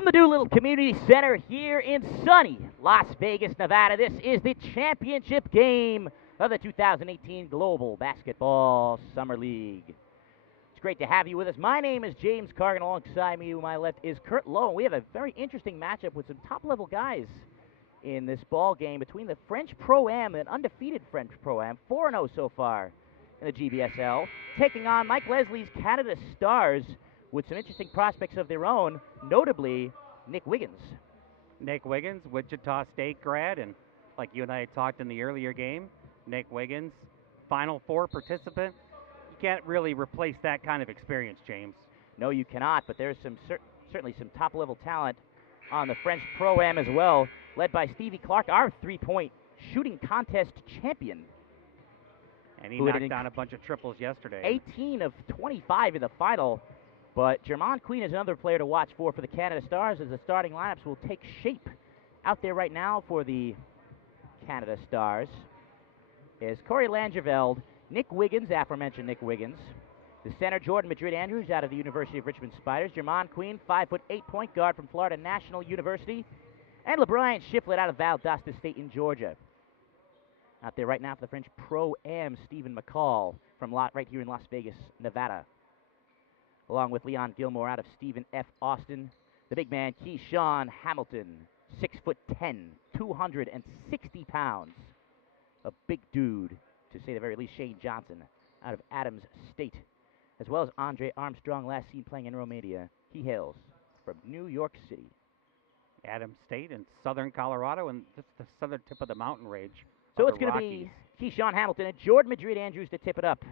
From the Doolittle Community Center here in sunny Las Vegas, Nevada, this is the championship game of the 2018 Global Basketball Summer League. It's great to have you with us. My name is James Cargan. Alongside me to my left is Kurt Lowe, and we have a very interesting matchup with some top-level guys in this ball game between the French Pro-Am, an undefeated French Pro-Am, 4-0 so far in the GBSL, taking on Mike Leslie's Canada Stars, with some interesting prospects of their own, notably Nick Wiggins. Nick Wiggins, Wichita State grad, and like you and I had talked in the earlier game, Nick Wiggins, Final Four participant. You can't really replace that kind of experience, James. No, you cannot, but there's some certainly some top-level talent on the French Pro-Am as well, led by Stevie Clark, our three-point shooting contest champion. And he knocked down a bunch of triples yesterday. 18 of 25 in the final. But Jermon Queen is another player to watch for the Canada Stars, as the starting lineups will take shape out there right now for the Canada Stars. Is Corey Langerveld, Nick Wiggins, aforementioned Nick Wiggins, the center Jordan Madrid Andrews out of the University of Richmond Spiders, Jermon Queen, 5'8" point guard from Florida National University, and LeBrian Shiflett out of Valdosta State in Georgia. Out there right now for the French Pro-Am, Stephen McCall from right here in Las Vegas, Nevada, along with Leon Gilmore out of Stephen F. Austin. The big man, Keyshawn Hamilton, 6'10", 260 pounds. A big dude, to say the very least. Shane Johnson out of Adams State, as well as Andre Armstrong, last seen playing in Romania. He hails from New York City. Adams State in southern Colorado, and just the southern tip of the mountain range. So it's going to be Keyshawn Hamilton and Jordan Madrid Andrews to tip it up.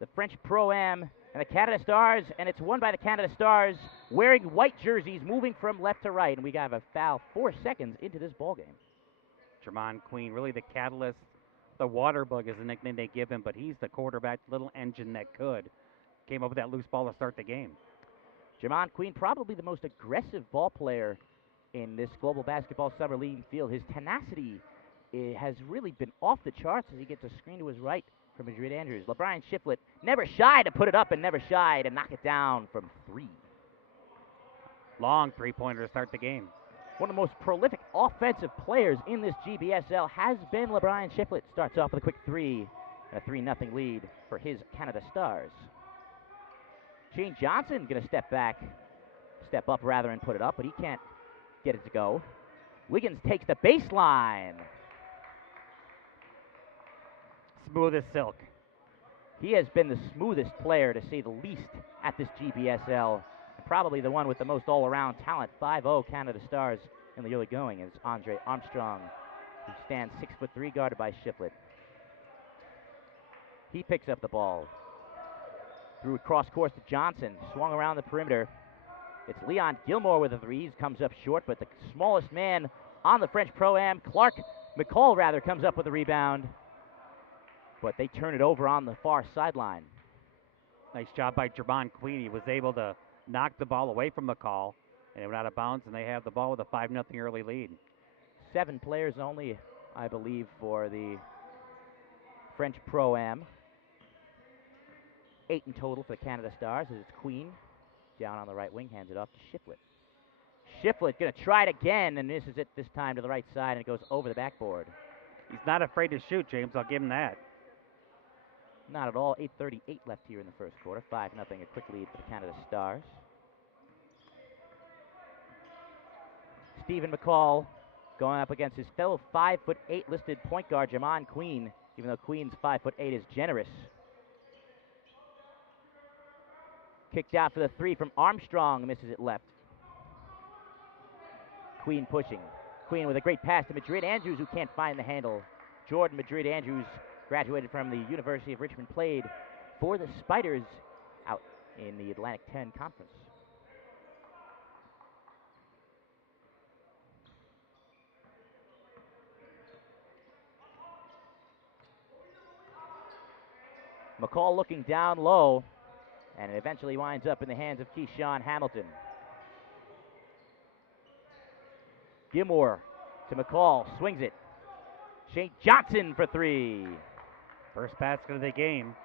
The French Pro-Am and the Canada Stars, and it's won by the Canada Stars wearing white jerseys, moving from left to right, and we got a foul 4 seconds into this ball game. Jermon Queen, really the catalyst. The water bug is the nickname they give him, but he's the quarterback, little engine that could. Came up with that loose ball to start the game. Jermon Queen, probably the most aggressive ball player in this Global Basketball Summer League field. His tenacity has really been off the charts as he gets a screen to his right from Madrid Andrews. LeBrian Shiflett, never shy to put it up and never shy to knock it down from three. Long three-pointer to start the game. One of the most prolific offensive players in this GBSL has been LeBrian Shiflett. Starts off with a quick three, and a 3-0 lead for his Canada Stars. Shane Johnson going to step up rather, and put it up, but he can't get it to go. Wiggins takes the baseline. Smooth as silk. He has been the smoothest player, to say the least, at this GBSL. And probably the one with the most all-around talent. 5-0 Canada Stars in the early going is Andre Armstrong, who stands 6'3", guarded by Shiflett. He picks up the ball. Threw it cross course to Johnson. Swung around the perimeter. It's Leon Gilmore with a three. He comes up short, but the smallest man on the French Pro-Am, McCall, comes up with a rebound. But they turn it over on the far sideline. Nice job by Jermon Queen. He was able to knock the ball away from McCall, and it went out of bounds, and they have the ball with a 5-0 early lead. 7 players only, I believe, for the French Pro-Am. 8 in total for the Canada Stars, as it's Queen down on the right wing, hands it off to Shiflett. Shiflett going to try it again, and misses it this time to the right side, and it goes over the backboard. He's not afraid to shoot, James. I'll give him that. Not at all. 8:38 left here in the first quarter. 5-0, a quick lead for the Canada Stars. Stephen McCall going up against his fellow 5'8" listed point guard, Jermon Queen, even though Queen's 5'8" is generous. Kicked out for the three from Armstrong, misses it left. Queen pushing. Queen with a great pass to Madrid Andrews, who can't find the handle. Jordan Madrid Andrews graduated from the University of Richmond, played for the Spiders out in the Atlantic 10 Conference. McCall looking down low, and it eventually winds up in the hands of Keyshawn Hamilton. Gilmore to McCall, swings it. Shane Johnson for three. First basket of the game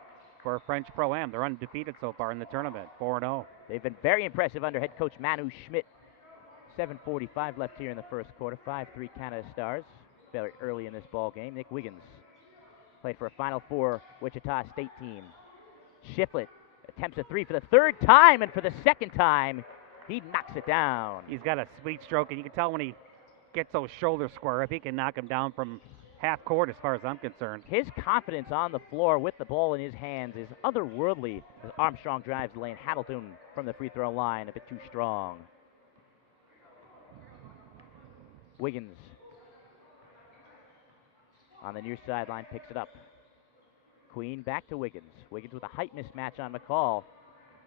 for French Pro-Am. They're undefeated so far in the tournament, 4-0. They've been very impressive under head coach Manu Schmidt. 7:45 left here in the first quarter. 5-3 Canada Stars. Very early in this ball game. Nick Wiggins played for a Final Four Wichita State team. Shiflett attempts a three for the third time, and for the second time, he knocks it down. He's got a sweet stroke, and you can tell when he gets those shoulders square up, he can knock him down from half court as far as I'm concerned. His confidence on the floor with the ball in his hands is otherworldly as Armstrong drives the lane. Hamilton from the free throw line, a bit too strong. Wiggins on the near sideline picks it up. Queen back to Wiggins. Wiggins with a height mismatch on McCall.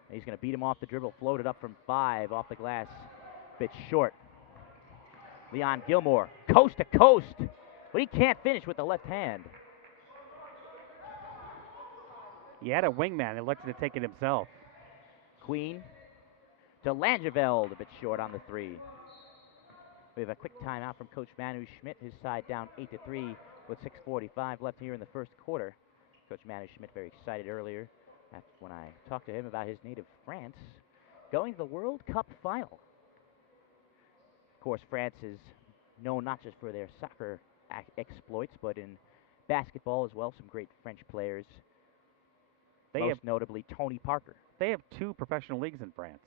He's going to beat him off the dribble, floated up from 5 off the glass, bit short. Leon Gilmore, coast to coast, but he can't finish with the left hand. He had a wingman and elected to take it himself. Queen to Langeveld, a bit short on the 3. We have a quick timeout from Coach Manu Schmidt. His side down 8-3 with 6:45 left here in the first quarter. Coach Manu Schmidt very excited earlier when I talked to him about his native France going to the World Cup final. Of course, France is known not just for their soccer exploits, but in basketball as well. Some great French players. Most notably Tony Parker. They have 2 professional leagues in France.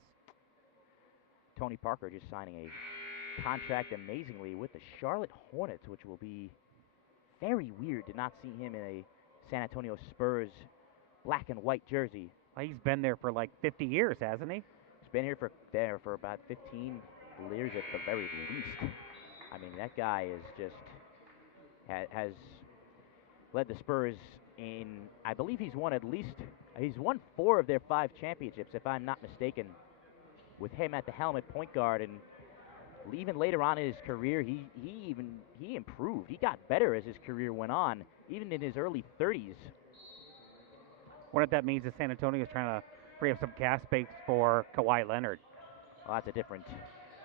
Tony Parker just signing a contract amazingly with the Charlotte Hornets, which will be very weird to not see him in a San Antonio Spurs black and white jersey. Well, he's been there for like 50 years, hasn't he? He's been here for about 15 years at the very least. I mean, that guy is just has led the Spurs in, I believe he's won 4 of their 5 championships, if I'm not mistaken, with him at the helm at point guard. And even later on in his career, he improved. He got better as his career went on, even in his early 30s. What if that means that San Antonio is trying to free up some cap space for Kawhi Leonard? Well, that's a different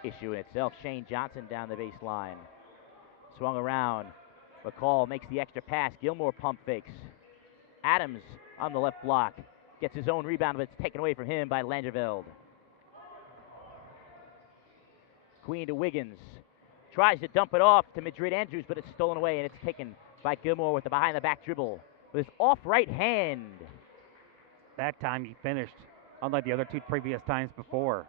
issue in itself. Shane Johnson down the baseline. Swung around. McCall makes the extra pass. Gilmore pump fakes. Adams on the left block. Gets his own rebound, but it's taken away from him by Langeveld. Queen to Wiggins. Tries to dump it off to Madrid Andrews, but it's stolen away, and it's taken by Gilmore with the behind-the-back dribble. With his off right hand. That time he finished, unlike the other 2 previous times before.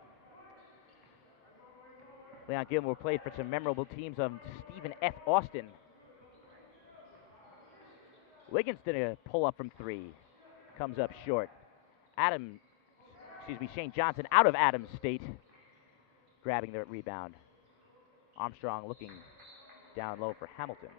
Leon Gilmore played for some memorable teams of Stephen F. Austin. Wiggins did a pull-up from 3. Comes up short. Shane Johnson out of Adams State. Grabbing the rebound. Armstrong looking down low for Hamilton.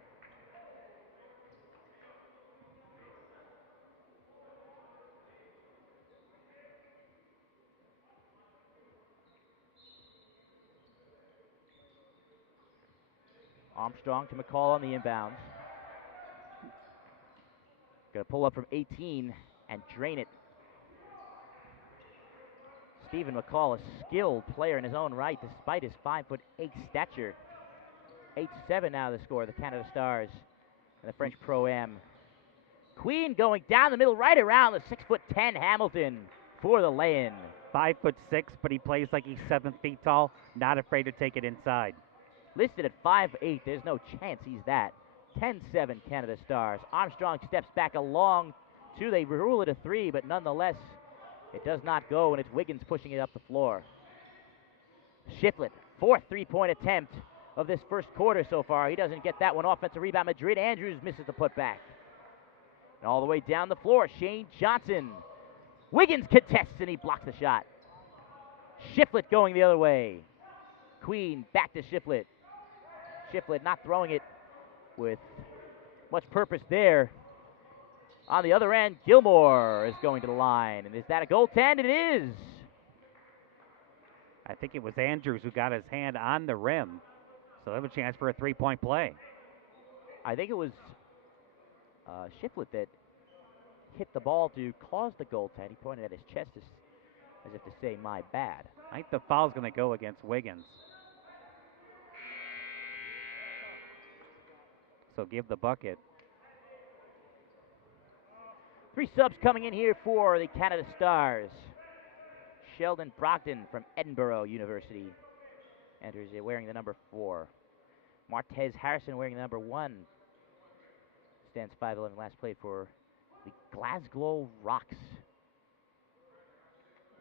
Armstrong to McCall on the inbounds. Going to pull up from 18 and drain it. Stephen McCall, a skilled player in his own right, despite his 5'8" stature. 8-7 now the score, the Canada Stars and the French Pro-Am. Queen going down the middle, right around the 6'10" Hamilton for the lay-in. 5'6", but he plays like he's 7 feet tall, not afraid to take it inside. Listed at 5'8", there's no chance he's that. 10-7 Canada Stars. Armstrong steps back along 2. They rule it a 3, but nonetheless, it does not go, and it's Wiggins pushing it up the floor. Shiflett, 4th three-point attempt of this first quarter so far. He doesn't get that one. Offensive rebound. Madrid Andrews misses the putback. And all the way down the floor, Shane Johnson. Wiggins contests, and he blocks the shot. Shiflett going the other way. Queen back to Shiflett. Shiflett not throwing it with much purpose there. On the other end, Gilmore is going to the line. And is that a goaltend? It is. I think it was Andrews who got his hand on the rim. So they have a chance for a 3-point play. I think it was Shiflett that hit the ball to cause the goaltend. He pointed at his chest as if to say, my bad. I think the foul's going to go against Wiggins. So give the bucket. 3 subs coming in here for the Canada Stars. Sheldon Brogdon from Edinburgh University. enters wearing the number 4. Martez Harrison wearing the number 1. Stands 5'11", last played for the Glasgow Rocks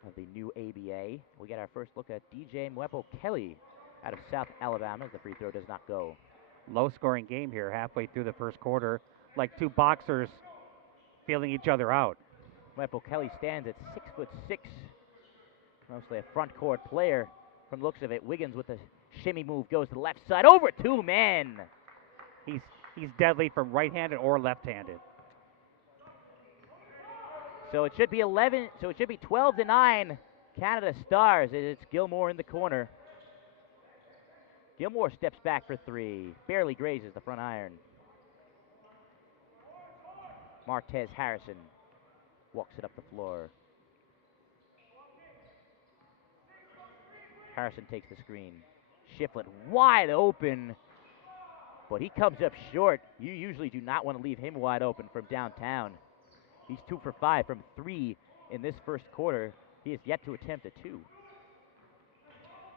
of the new ABA. We get our first look at DJ Mwepo Kelly out of South Alabama as the free throw does not go. Low-scoring game here halfway through the first quarter, like two boxers feeling each other out. Mwepo Kelly stands at 6'6", mostly a front court player from the looks of it. Wiggins with a shimmy move goes to the left side over 2 men. He's deadly from right-handed or left-handed. So it should be 12-9 Canada Stars. It's Gilmore in the corner. Gilmore steps back for 3. Barely grazes the front iron. Martez Harrison walks it up the floor. Harrison takes the screen. Shiflett wide open, but he comes up short. You usually do not want to leave him wide open from downtown. He's 2 for 5 from 3 in this first quarter. He has yet to attempt a 2.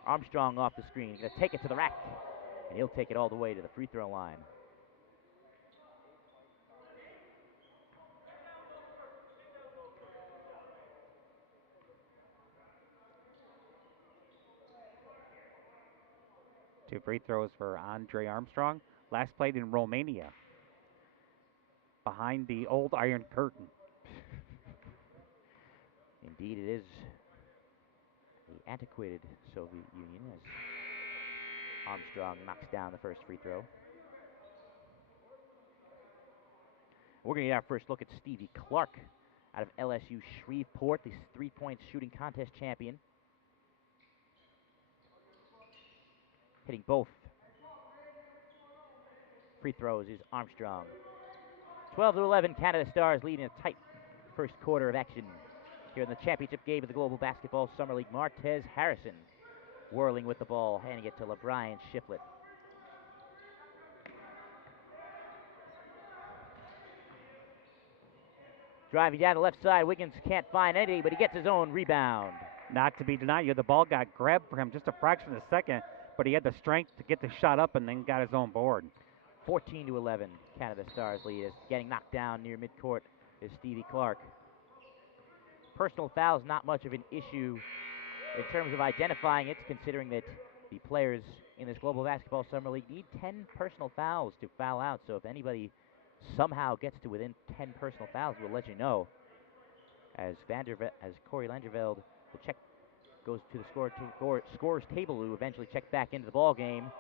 Armstrong off the screen. He's going to take it to the rack, and he'll take it all the way to the free throw line. Two free throws for Andre Armstrong. Last played in Romania, behind the old Iron Curtain. Indeed, it is the antiquated Soviet Union as Armstrong knocks down the first free throw. We're going to get our first look at Stevie Clark out of LSU Shreveport, the three-point shooting contest champion. Hitting both free throws is Armstrong. 12-11, Canada Stars leading a tight first quarter of action here in the championship game of the Global Basketball Summer League. Martez Harrison whirling with the ball, handing it to LeBrian Shiflett. Driving down the left side, Wiggins can't find any, but he gets his own rebound. Not to be denied, the ball got grabbed for him just a fraction of a second, but he had the strength to get the shot up and then got his own board. 14-11, Canada Stars lead. Is getting knocked down near midcourt is Stevie Clark. Personal fouls not much of an issue in terms of identifying it, considering that the players in this Global Basketball Summer League need 10 personal fouls to foul out. So if anybody somehow gets to within 10 personal fouls, we'll let you know. As Corey Landerveld will check, goes to the scorer's table to eventually check back into the ball game.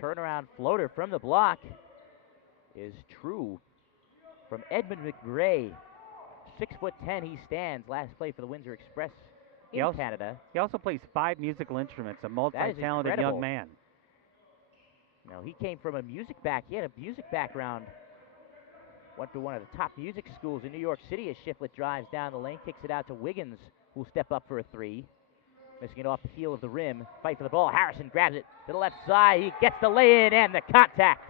Turnaround floater from the block is true from Edmund McGray. 6'10" he stands. Last play for the Windsor Express in Canada. He also plays 5 musical instruments, a multi-talented young man. No, he came from a music he had a music background. Went to one of the top music schools in New York City as Shiflett drives down the lane, kicks it out to Wiggins, who will step up for a 3. Missing it off the heel of the rim. Fight for the ball. Harrison grabs it to the left side. He gets the lay-in and the contact.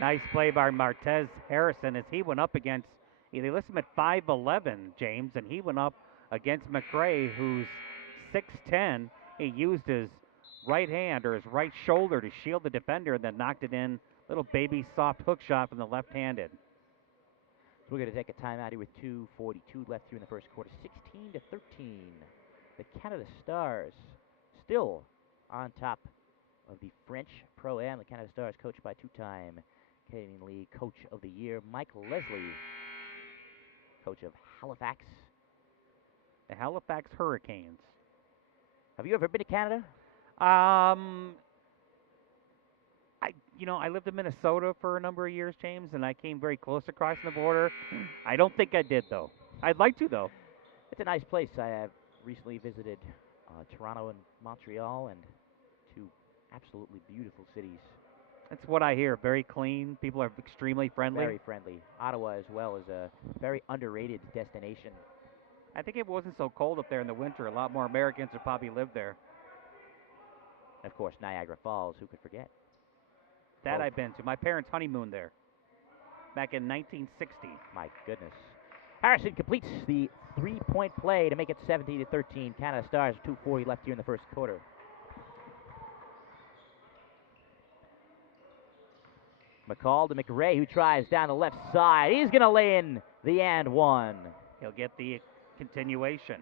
Nice play by Martez Harrison as he went up against, they list him at 5'11", James, and he went up against McRae, who's 6'10". He used his right hand or his right shoulder to shield the defender and then knocked it in. Little baby soft hook shot from the left-handed. So we're going to take a timeout here with 2:42 left here in the first quarter. 16-13. The Canada Stars still on top of the French Pro-Am. The Canada Stars coached by two-time Canadian League Coach of the Year, Mike Leslie, coach of Halifax. The Halifax Hurricanes. Have you ever been to Canada? I lived in Minnesota for a number of years, James, and I came very close to crossing the border. I don't think I did, though. I'd like to, though. It's a nice place. I have recently visited Toronto and Montreal, and two absolutely beautiful cities. That's what I hear. Very clean. People are extremely friendly. Very friendly. Ottawa, as well, is a very underrated destination. I think if it wasn't so cold up there in the winter, a lot more Americans would probably live there. And of course, Niagara Falls. Who could forget? That I've been to. My parents honeymooned there back in 1960. My goodness. Harrison completes the three-point play to make it 17-13. Canada Stars, 2:40 left here in the first quarter. McCall to McRae, who tries down the left side. He's going to lay in the and one. He'll get the continuation.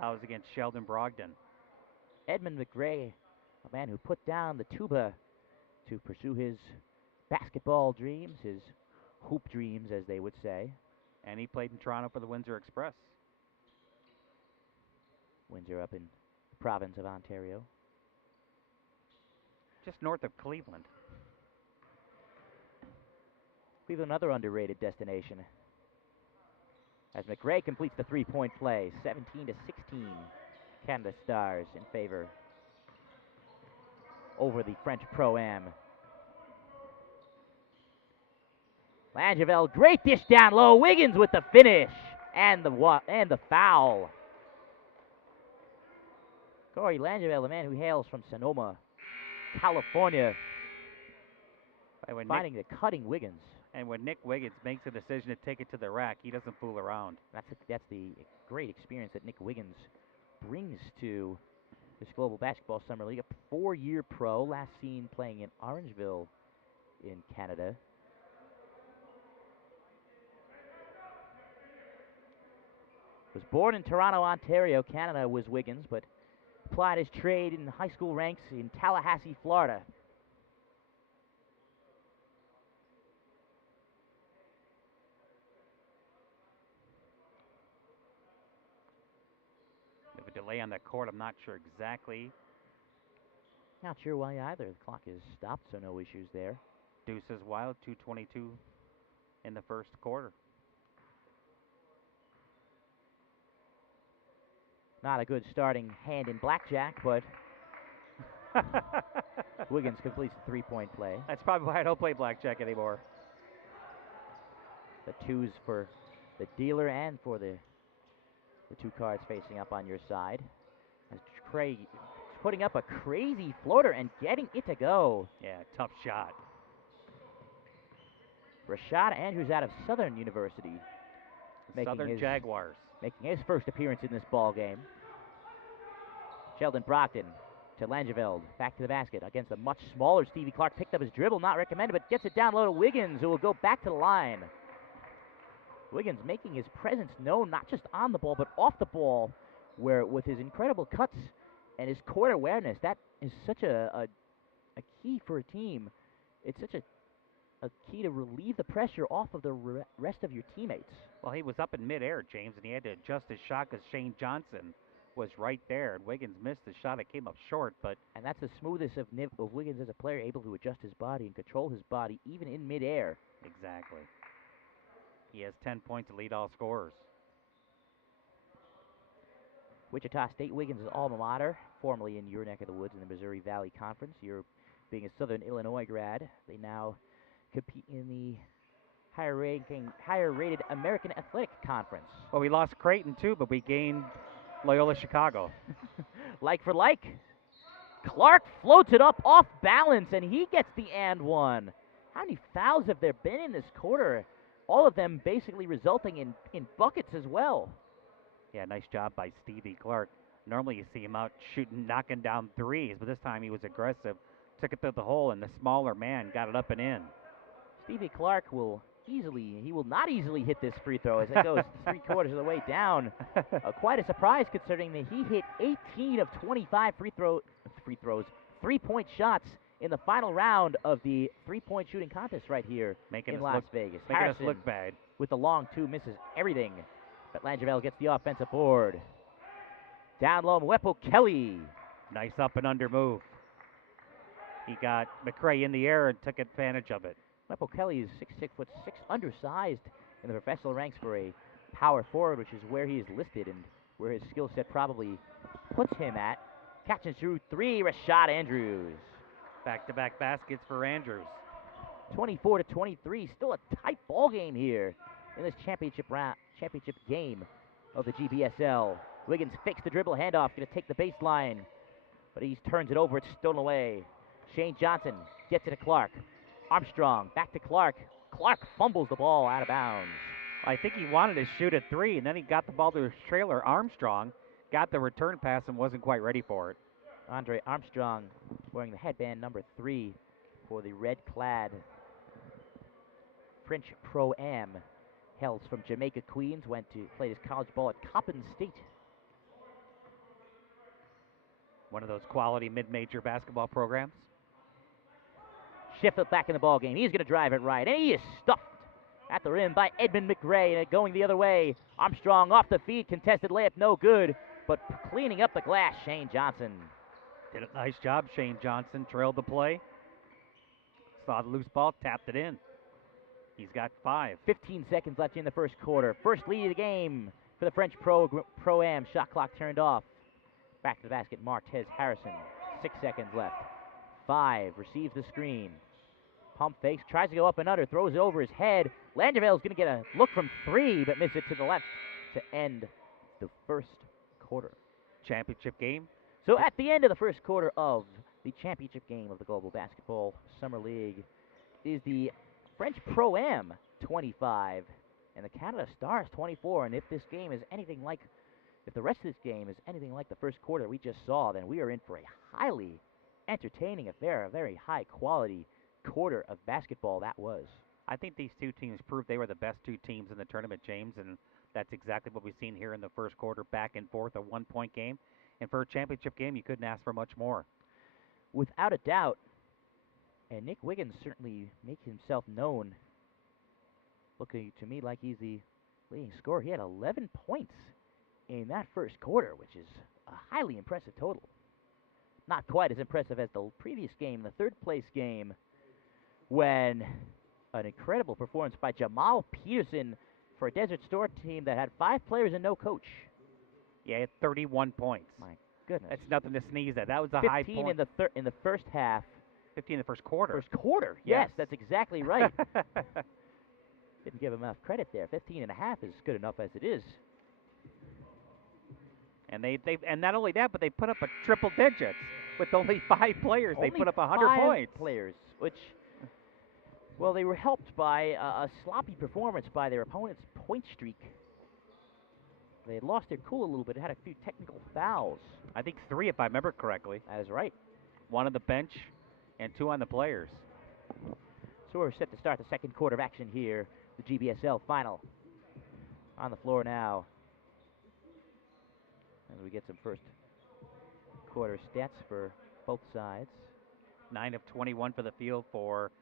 Fouls against Sheldon Brogdon. Edmund McRae, a man who put down the tuba to pursue his basketball dreams, his hoop dreams, as they would say. And he played in Toronto for the Windsor Express. Windsor up in the province of Ontario. Just north of Cleveland. Cleveland, another underrated destination. As McRae completes the three-point play, 17-16. Canada Stars in favor over the French Pro-Am. Langeveld, great dish down low. Wiggins with the finish and the foul. Corey Langeveld, a man who hails from Sonoma, California, finding the cutting Wiggins. And when Nick Wiggins makes a decision to take it to the rack, he doesn't fool around. That's the great experience that Nick Wiggins brings to this Global Basketball Summer League. A 4-year pro, last seen playing in Orangeville in Canada. Was born in Toronto, Ontario, Canada, was Wiggins, but applied his trade in high school ranks in Tallahassee, Florida. If a delay on the court, I'm not sure exactly. Not sure why either. The clock is stopped, so no issues there. Deuces Wild, 2:22 in the first quarter. Not a good starting hand in blackjack, but Wiggins completes the three-point play. That's probably why I don't play blackjack anymore. The twos for the dealer and for the two cards facing up on your side. As Craig putting up a crazy floater and getting it to go. Yeah, tough shot. Rashad Andrews out of Southern University. Southern Jaguars. Making his first appearance in this ball game. Sheldon Brogdon to Langeveld. Back to the basket against a much smaller Stevie Clark. Picked up his dribble, not recommended, but gets it down low to Wiggins, who will go back to the line. Wiggins making his presence known, not just on the ball, but off the ball, where with his incredible cuts and his court awareness, that is such a key for a team. It's such a key to relieve the pressure off of the rest of your teammates. Well, he was up in midair, James, and he had to adjust his shot because Shane Johnson was right there, and Wiggins missed the shot. It came up short, but... And that's the smoothest of Wiggins as a player, able to adjust his body and control his body even in midair. Exactly. He has 10 points to lead all scorers. Wichita State, Wiggins' alma mater, formerly in your neck of the woods in the Missouri Valley Conference. You're being a Southern Illinois grad. They now compete in the higher-rated American Athletic Conference. Well, we lost Creighton, too, but we gained Loyola Chicago. Like for like. Clark floats it up off balance, and he gets the and one. How many fouls have there been in this quarter? All of them basically resulting in buckets as well. Yeah, nice job by Stevie Clark. Normally you see him out shooting, knocking down threes, but this time he was aggressive. Took it to the hole, and the smaller man got it up and in. Stevie Clark will not easily hit this free throw as it goes 3/4 of the way down. Quite a surprise considering that he hit 18 of 25 3-point shots in the final round of the three-point shooting contest right here in Las Vegas. Making us look bad. With the long two misses everything, but Langeveld gets the offensive board. Down low, Mwepo Kelly. Nice up and under move. He got McRae in the air and took advantage of it. Mwepo Kelly is 6'6", undersized in the professional ranks for a power forward, which is where he is listed and where his skill set probably puts him at. Catch and shoot three, Rashad Andrews. Back-to-back baskets for Andrews. 24-23, still a tight ball game here in this championship game of the GBSL. Wiggins fakes the dribble handoff, going to take the baseline, but he turns it over. It's stolen away. Shane Johnson gets it to Clark. Armstrong back to Clark. Clark fumbles the ball out of bounds. I think he wanted to shoot a three, and then he got the ball to his trailer. Armstrong got the return pass and wasn't quite ready for it. Andre Armstrong wearing the headband number 3 for the red-clad French Pro-Am. Hails from Jamaica, Queens, went to play his college ball at Coppin State. One of those quality mid-major basketball programs. Sheffield back in the ball game. He's going to drive it right, and he is stuffed at the rim by Edmund McRae, and going the other way. Armstrong off the feed, contested layup, no good, but cleaning up the glass, Shane Johnson. Did a nice job, Shane Johnson. Trailed the play. Saw the loose ball, tapped it in. He's got 5. 15 seconds left in the first quarter. First lead of the game for the French Pro-Am. Shot clock turned off. Back to the basket, Martez Harrison. 6 seconds left. 5, receives the screen. Pump fakes, tries to go up and under, throws it over his head. Landervale's going to get a look from 3, but miss it to the left to end the first quarter. Championship game. So at the end of the first quarter of the championship game of the Global Basketball Summer League is the French Pro-Am 25 and the Canada Stars 24. And if the rest of this game is anything like the first quarter we just saw, then we are in for a highly entertaining affair, a very high quality quarter of basketball that was. I think these two teams proved they were the best 2 teams in the tournament, James, and that's exactly what we've seen here in the first quarter, back and forth, a 1-point game. And for a championship game, you couldn't ask for much more. Without a doubt. And Nick Wiggins certainly makes himself known, looking to me like he's the leading scorer. He had 11 points in that first quarter, which is a highly impressive total. Not quite as impressive as the previous game, the third-place game, when an incredible performance by Jamal Peterson for a Desert Storm team that had 5 players and no coach. Yeah, he had 31 points. My goodness. That's nothing to sneeze at. That was a high point. 15 in the first half. 15 in the first quarter. First quarter, yes, that's exactly right. Didn't give him enough credit there. 15 and a half is good enough as it is. And and not only that, but they put up a triple digits with only 5 players. They put up 100 points. Players, which, well, they were helped by a sloppy performance by their opponent's point streak. They had lost their cool a little bit, had a few technical fouls. I think 3, if I remember correctly. That is right. 1 on the bench and 2 on the players. So we're set to start the second quarter of action here. The GBSL final on the floor now. As we get some first quarter stats for both sides. 9 of 21 for the field for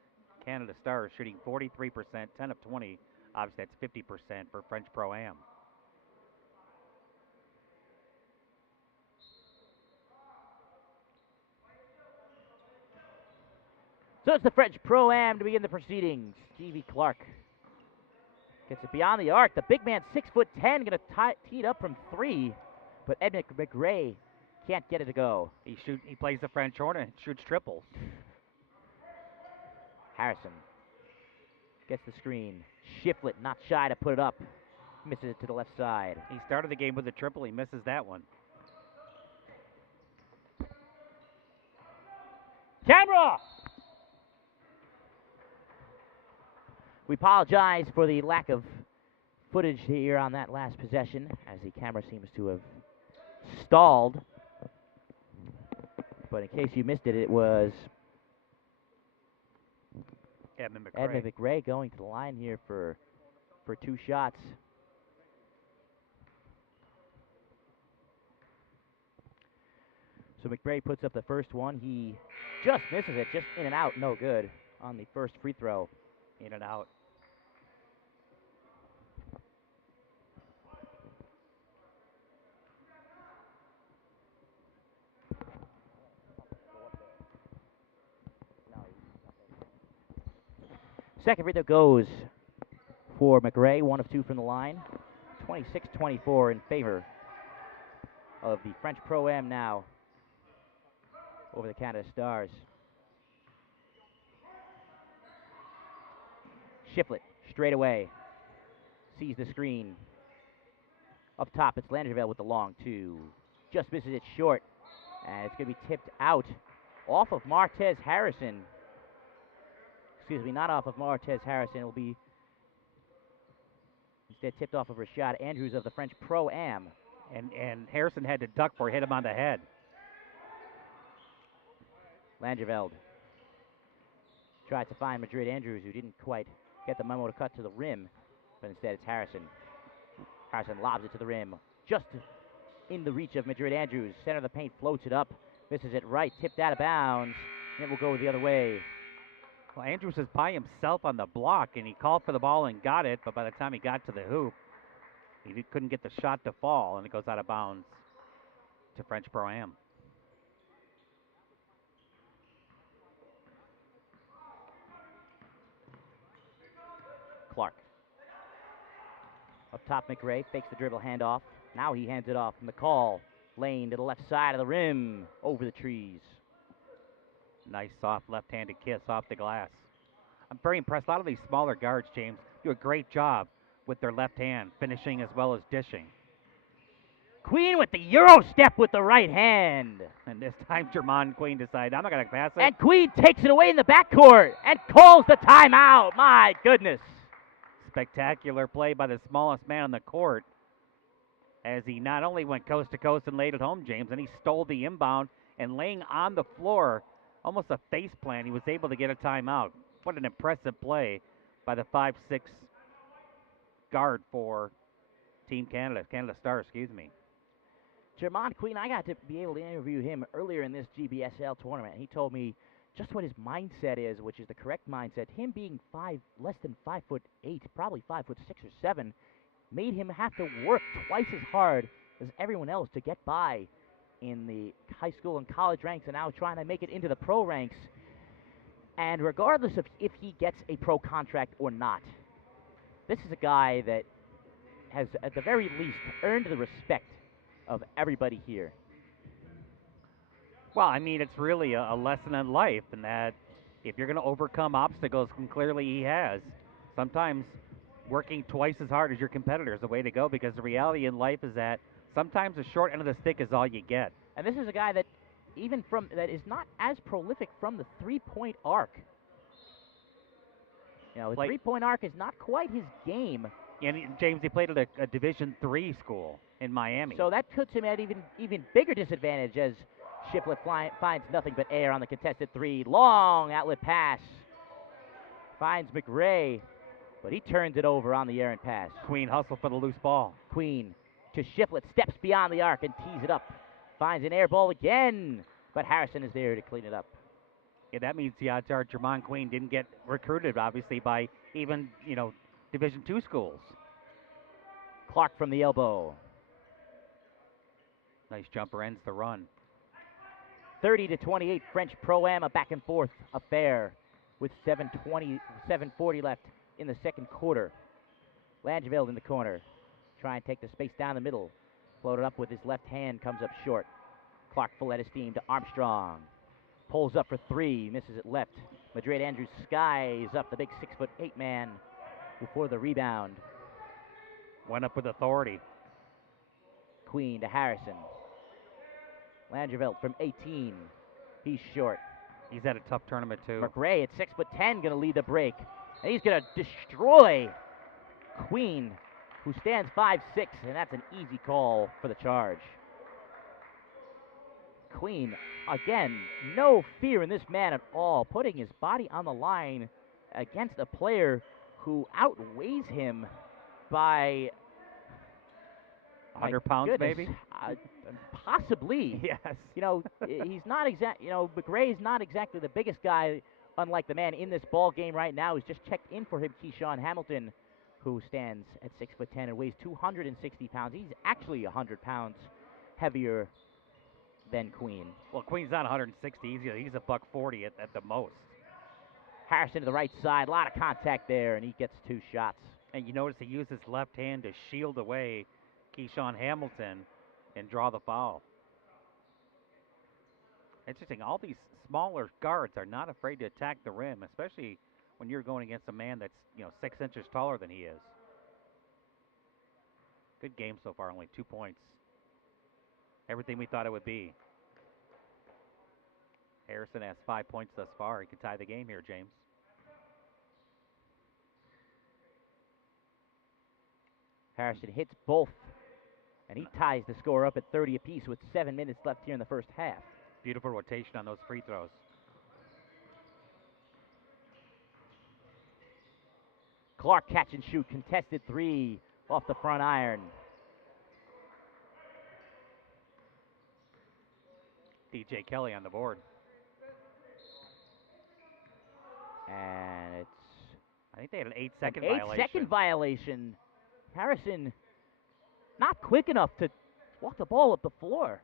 Canada Stars, shooting 43%, 10 of 20. Obviously, that's 50% for French Pro-Am. So it's the French Pro-Am to begin the proceedings. Stevie Clark gets it beyond the arc. The big man, 6'10", going to tee it up from 3, but Edmund McRae can't get it to go. He plays the French horn and shoots triples. Harrison gets the screen. Shiflett not shy to put it up. Misses it to the left side. He started the game with a triple. He misses that one. Camera! We apologize for the lack of footage here on that last possession, as the camera seems to have stalled. But in case you missed it, it was Edmund McRae. Edmund McRae going to the line here for 2 shots. So McRae puts up the first one. He just misses it, just in and out, no good on the first free throw. In and out. Second free throw goes for McRae, 1 of 2 from the line. 26-24 in favor of the French Pro-Am now over the Canada Stars. Shiflett straight away. Sees the screen. Up top, it's Landervale with the long 2. Just misses it short. And it's going to be tipped out off of Martez Harrison. Excuse me, not off of Martez Harrison. It will be instead tipped off of Rashad Andrews of the French Pro-Am. And Harrison had to duck for it, hit him on the head. Langeveld tries to find Madrid Andrews, who didn't quite get the memo to cut to the rim, but instead it's Harrison. Harrison lobs it to the rim, just in the reach of Madrid Andrews. Center of the paint, floats it up, misses it right, tipped out of bounds, and it will go the other way. Well, Andrews was by himself on the block, and he called for the ball and got it, but by the time he got to the hoop, he couldn't get the shot to fall, and it goes out of bounds to French Pro-Am. Clark. Up top, McRae fakes the dribble, handoff. Now he hands it off. McCall, lane to the left side of the rim, over the trees. Nice soft left-handed kiss off the glass. I'm very impressed. A lot of these smaller guards, James, do a great job with their left hand, finishing as well as dishing. Queen with the Euro step with the right hand. And this time, Jermon Queen decided, I'm not going to pass it. And Queen takes it away in the backcourt and calls the timeout. My goodness. Spectacular play by the smallest man on the court as he not only went coast to coast and laid it home, James, and he stole the inbound and laying on the floor, almost a face plant, he was able to get a timeout. What an impressive play by the 5'6" guard for Team Canada, Canada Stars, excuse me. Jermon Queen, I got to be able to interview him earlier in this GBSL tournament. He told me just what his mindset is, which is the correct mindset. Him being less than 5'8", probably 5'6" or 7, made him have to work twice as hard as everyone else to get by in the high school and college ranks, and now trying to make it into the pro ranks. And regardless of if he gets a pro contract or not, this is a guy that has, at the very least, earned the respect of everybody here. Well, I mean, it's really a lesson in life, in that if you're going to overcome obstacles, and clearly he has, sometimes working twice as hard as your competitor is the way to go, because the reality in life is that sometimes the short end of the stick is all you get. And this is a guy that that is not as prolific from the three-point arc. You know, the three-point arc is not quite his game. And James, he played at a Division III school in Miami. So that puts him at even bigger disadvantage as Shiflett finds nothing but air on the contested three. Long outlet pass. Finds McRae, but he turns it over on the errant pass. Queen hustle for the loose ball. Queen to Shiflett, steps beyond the arc and tees it up. Finds an air ball again, but Harrison is there to clean it up. Yeah, that means the odds are Jermon Queen didn't get recruited, obviously, by even, Division II schools. Clark from the elbow. Nice jumper, ends the run. 30-28, French Pro-Am, a back and forth affair with 7:40 left in the second quarter. Langeveld in the corner. Try and take the space down the middle. Floated up with his left hand, comes up short. Clark full at his steam to Armstrong. Pulls up for three, misses it left. Madrid Andrews skies up the big 6'8" man before the rebound. Went up with authority. Queen to Harrison. Langeveld from 18. He's short. He's had a tough tournament, too. McRae at 6'10", going to lead the break. And he's going to destroy Queen, who stands 5'6", and that's an easy call for the charge. Queen, again, no fear in this man at all, putting his body on the line against a player who outweighs him by 100 pounds, maybe? Possibly. Yes. He's not McRae is not exactly the biggest guy, unlike the man in this ball game right now who's just checked in for him, Keyshawn Hamilton, who stands at 6'10" and weighs 260 pounds. He's actually 100 pounds heavier than Queen. Well, Queen's not 160. He's a $140 at the most. Harrison to the right side. A lot of contact there, and he gets two shots. And you notice he used his left hand to shield away Keyshawn Hamilton and draw the foul. Interesting. All these smaller guards are not afraid to attack the rim, especially when you're going against a man that's 6 inches taller than he is. Good game so far. Only 2 points. Everything we thought it would be. Harrison has 5 points thus far. He could tie the game here, James. Harrison hits both, and he ties the score up at 30 apiece with 7 minutes left here in the first half. Beautiful rotation on those free throws. Clark catch and shoot, contested three off the front iron. DJ Kelly on the board. And I think they had an 8-second an violation. 8-second violation. Harrison not quick enough to walk the ball up the floor.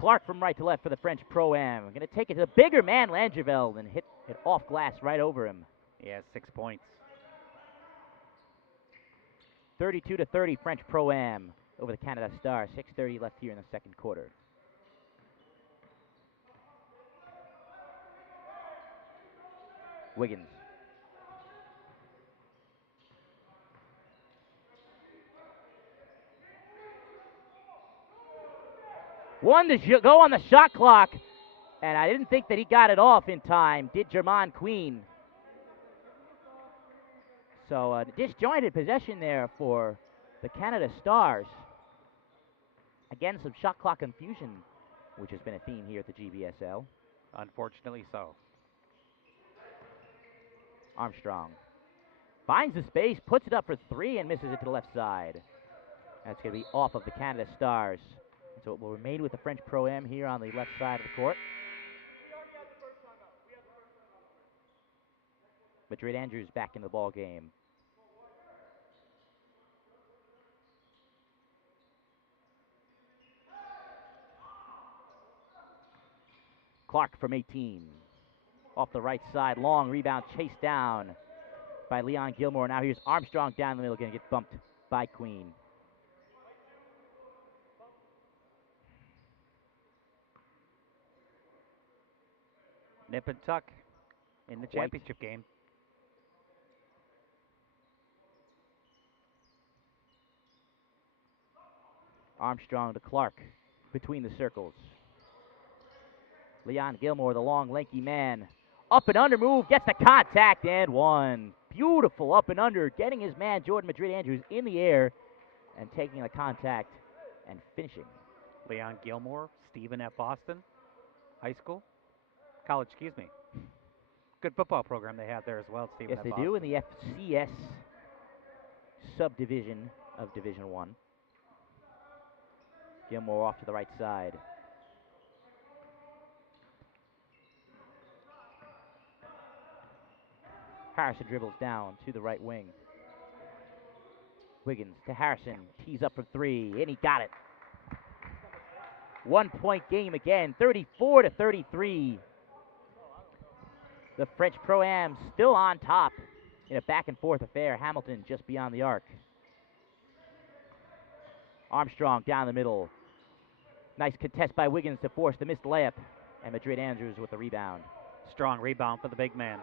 Clark from right to left for the French Pro-Am. Going to take it to the bigger man, Langeveld, and hit it off glass right over him. Yeah, 6 points. 32-30 French Pro-Am over the Canada Stars. 6:30 left here in the second quarter. Wiggins. One to go on the shot clock, and I didn't think that he got it off in time. Did Jermon Queen. So disjointed possession there for the Canada Stars. Again, some shot clock confusion, which has been a theme here at the GBSL. Unfortunately so. Armstrong finds the space, puts it up for three, and misses it to the left side. That's going to be off of the Canada Stars. So it will remain with the French Pro-Am here on the left side of the court. Madrid Andrews back in the ball game. Clark from 18. Off the right side, long rebound chased down by Leon Gilmore. Now here's Armstrong down the middle, going to get bumped by Queen. Nip and tuck in the championship game. Armstrong to Clark between the circles. Leon Gilmore, the long, lanky man. Up and under move, gets the contact and one. Beautiful up and under, getting his man Jordan Madrid Andrews in the air and taking the contact and finishing. Leon Gilmore, Stephen F. Austin High School. College, excuse me. Good football program they have there as well, Stephen Yes, F. they Austin. do in the FCS subdivision of Division I. Gilmore off to the right side. Harrison dribbles down to the right wing. Wiggins to Harrison. Tees up for three, and he got it. 1 point game again, 34-33. The French Pro-Am still on top in a back and forth affair. Hamilton just beyond the arc. Armstrong down the middle. Nice contest by Wiggins to force the missed layup. And Madrid Andrews with the rebound. Strong rebound for the big man.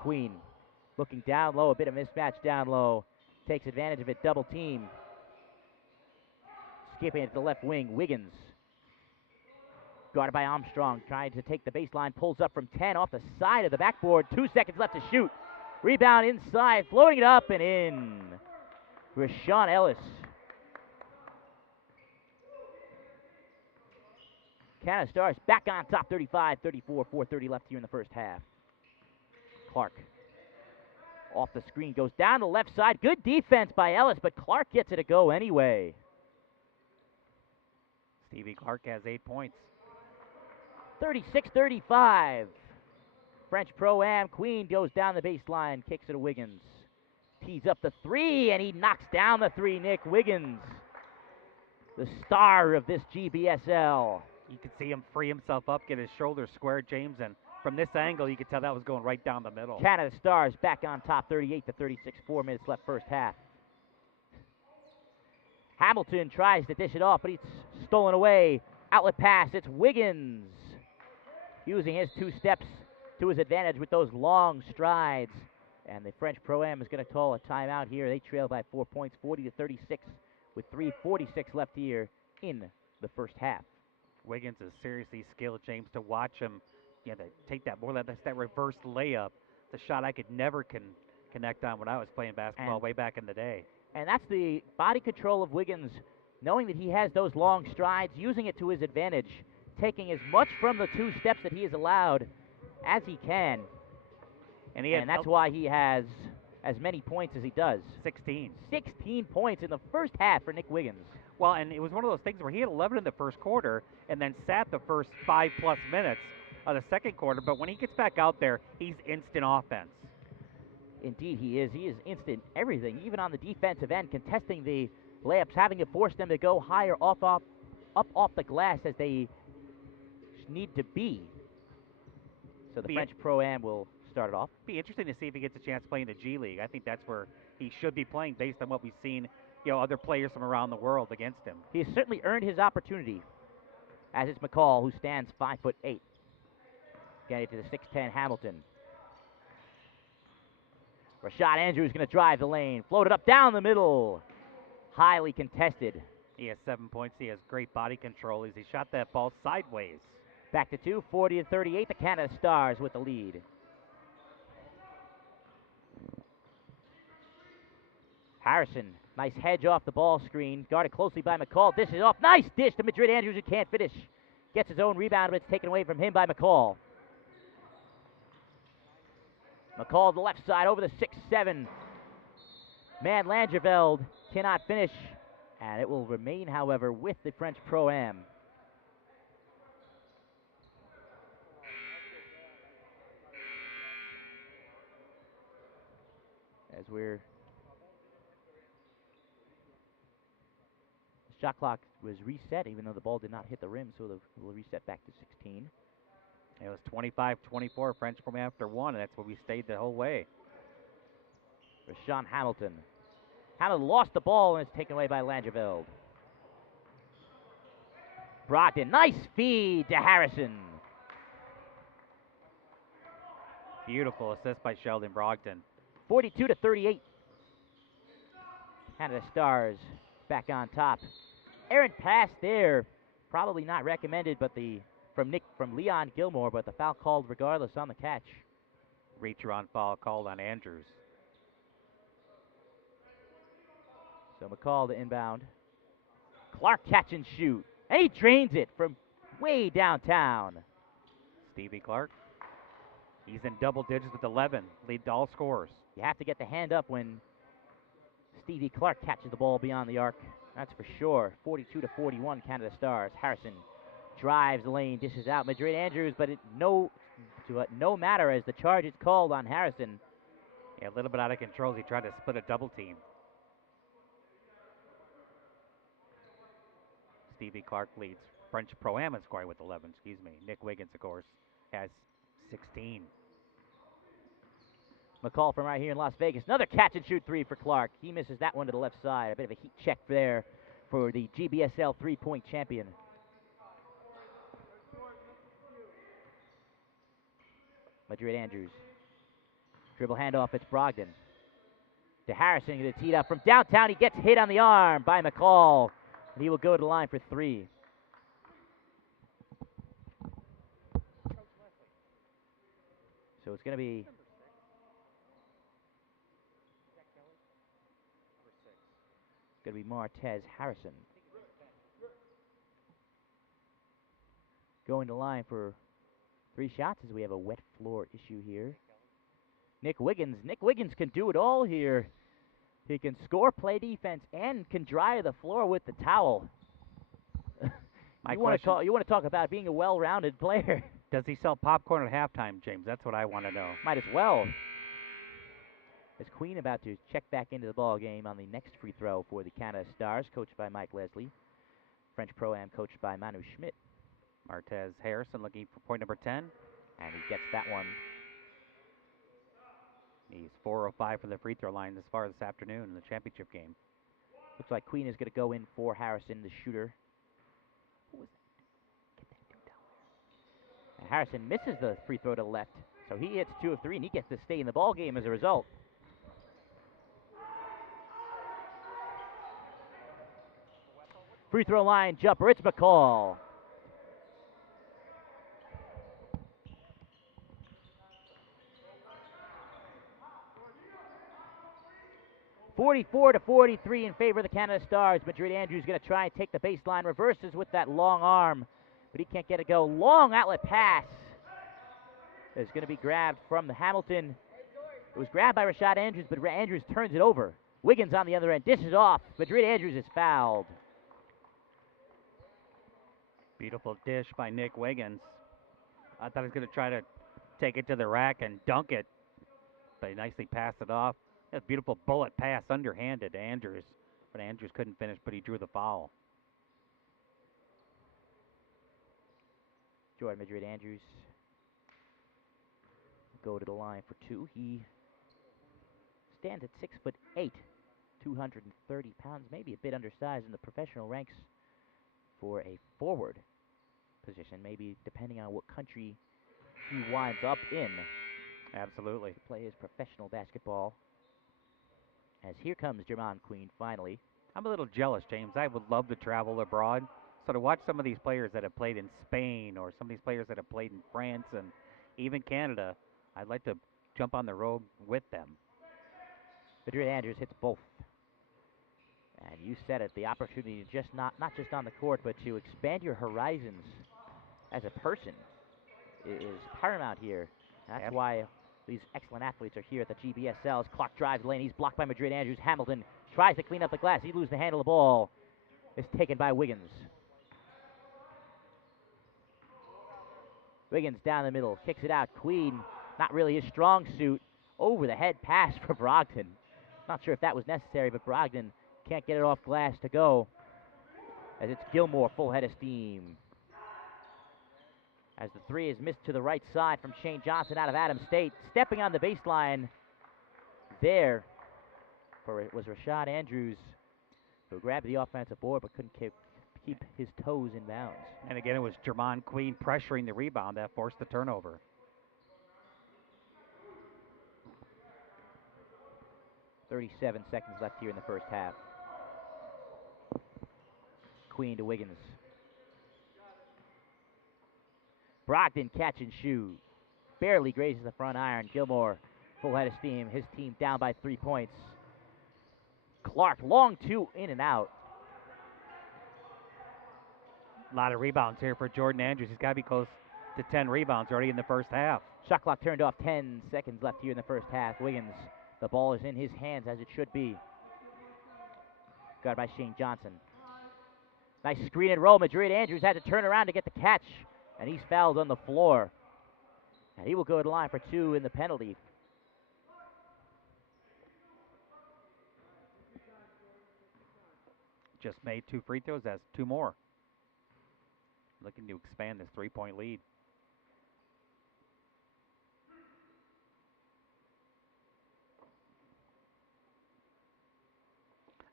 Queen looking down low, a bit of mismatch down low. Takes advantage of it, double team. Skipping it to the left wing, Wiggins. Guarded by Armstrong, trying to take the baseline, pulls up from 10 off the side of the backboard. 2 seconds left to shoot. Rebound inside, floating it up and in. Rashawn Ellis. Canada Stars back on top, 35-34, 4:30 left here in the first half. Clark off the screen, goes down the left side. Good defense by Ellis, but Clark gets it to go anyway. Stevie Clark has 8 points. 36-35. French Pro-Am. Queen goes down the baseline, kicks it to Wiggins. Tees up the three, and he knocks down the three. Nick Wiggins, the star of this GBSL. You could see him free himself up, get his shoulders squared, James, and from this angle, you could tell that was going right down the middle. Canada Stars back on top, 38-36, 4 minutes left first half. Hamilton tries to dish it off, but he's stolen away. Outlet pass, it's Wiggins. Using his 2 steps to his advantage with those long strides. And the French Pro-Am is going to call a timeout here. They trail by 4 points, 40-36, with 3:46 left here in the first half. Wiggins is seriously skilled, James, to watch him. Yeah, to take that more that reverse layup. It's a shot I could never connect on when I was playing basketball way back in the day. And that's the body control of Wiggins, knowing that he has those long strides, using it to his advantage, taking as much from the 2 steps that he is allowed as he can. And that's why he has as many points as he does. 16. 16 points in the first half for Nick Wiggins. Well, and it was one of those things where he had 11 in the first quarter and then sat the first 5+ minutes of the second quarter. But when he gets back out there, he's instant offense. Indeed, he is. He is instant everything, even on the defensive end, contesting the layups, having to force them to go higher up off the glass as they need to be. So the French Pro-Am will start it off. Be interesting to see if he gets a chance playing the G League. I think that's where he should be playing based on what we've seen, other players from around the world against him. He has certainly earned his opportunity, as is McCall, who stands 5'8". Getting to the 6'10" Hamilton. Rashad Andrews going to drive the lane. Floated up down the middle. Highly contested. He has 7 points. He has great body control as he shot that ball sideways. Back to 2, 40-38. The Canada Stars with the lead. Harrison, nice hedge off the ball screen. Guarded closely by McCall. Dishes off. Nice dish to Madrid Andrews, who can't finish. Gets his own rebound, but it's taken away from him by McCall. McCall to the left side over the 6'7". Man, Langerveld cannot finish. And it will remain, however, with the French Pro-Am. As the shot clock was reset, even though the ball did not hit the rim, so we'll reset back to 16. It was 25-24 French from after 1, and that's where we stayed the whole way. Rashawn Hamilton. Hamilton lost the ball and it's taken away by Langerveld. Brogdon, nice feed to Harrison. Beautiful assist by Sheldon Brogdon. 42-38. Canada Stars back on top. Errant pass there, probably not recommended, but from Leon Gilmore, but the foul called regardless on the catch. Reach-around foul called on Andrews. So McCall to inbound. Clark catch and shoot. And he drains it from way downtown. Stevie Clark. He's in double digits with 11. Lead all scorers. You have to get the hand up when Stevie Clark catches the ball beyond the arc. That's for sure. 42-41 Canada Stars. Harrison drives the lane, dishes out Madrid Andrews, but no matter as the charge is called on Harrison. Yeah, a little bit out of control as he tried to split a double team. Stevie Clark leads French Pro-Am in scoring with 11, Nick Wiggins, of course, has 16. McCall from right here in Las Vegas. Another catch and shoot 3 for Clark. He misses that one to the left side. A bit of a heat check there for the GBSL 3-point champion. Madrid Andrews. Dribble handoff, it's Brogdon. To Harrison, gonna tee it up from downtown. He gets hit on the arm by McCall. And he will go to the line for 3. So it's going to be Martez Harrison going to the line for 3 shots as we have a wet floor issue here. Nick Wiggins can do it all here. He can score, play defense, and can dry the floor with the towel. You want to talk about being a well-rounded player. Does he sell popcorn at halftime, James? That's what I want to know. Might as well. As Queen about to check back into the ball game on the next free throw for the Canada Stars, coached by Mike Leslie. French Pro-Am coached by Manu Schmidt. Martez Harrison looking for point number 10. And he gets that one. He's 4 of 5 from the free throw line this far this afternoon in the championship game. Looks like Queen is going to go in for Harrison, the shooter. Who was that? Get that dude down there. And Harrison misses the free throw to the left. So he hits 2 of 3, and he gets to stay in the ball game as a result. Free throw line jumper, it's McCall. 44-43 in favor of the Canada Stars. Madrid Andrews going to try and take the baseline. Reverses with that long arm, but he can't get it go. Long outlet pass is going to be grabbed from the Hamilton. It was grabbed by Rashad Andrews, but Andrews turns it over. Wiggins on the other end, dishes off. Madrid Andrews is fouled. Beautiful dish by Nick Wiggins. I thought he was going to try to take it to the rack and dunk it, but he nicely passed it off. A beautiful bullet pass underhanded to Andrews, but Andrews couldn't finish, but he drew the foul. Jordan Madrid Andrews go to the line for two. He stands at 6'8", 230 pounds, maybe a bit undersized in the professional ranks for a forward position, maybe depending on what country he winds up in. Absolutely. To play his professional basketball. As here comes Jermon Queen finally. I'm a little jealous, James. I would love to travel abroad. So to watch some of these players that have played in Spain or some of these players that have played in France and even Canada, I'd like to jump on the road with them. Madrid Andrews hits both. And you said it, the opportunity to just not just on the court, but to expand your horizons as a person is paramount here. That's why these excellent athletes are here at the GBSLs. Clock drives lane. He's blocked by Madrid Andrews. Hamilton tries to clean up the glass. He loses the handle of the ball. It's taken by Wiggins. Wiggins down the middle. Kicks it out. Queen, not really his strong suit. Over the head pass for Brogdon. Not sure if that was necessary, but Brogdon can't get it off glass to go. As it's Gilmore, full head of steam. As the three is missed to the right side from Shane Johnson out of Adams State. Stepping on the baseline there was Rashad Andrews, who grabbed the offensive board but couldn't keep his toes in bounds. And again, it was Jermon Queen pressuring the rebound that forced the turnover. .37 seconds left here in the first half. Queen to Wiggins. Brogdon catch and shoot. Barely grazes the front iron. Gilmore, full head of steam. His team down by 3 points. Clark, long two, in and out. A lot of rebounds here for Jordan Andrews. He's got to be close to 10 rebounds already in the first half. Shot clock turned off. 10 seconds left here in the first half. Wiggins, the ball is in his hands as it should be. Guarded by Shane Johnson. Nice screen and roll. Madrid Andrews had to turn around to get the catch, and he's fouled on the floor. And he will go to the line for two in the penalty. Just made 2 free throws. That's 2 more. Looking to expand this 3-point lead.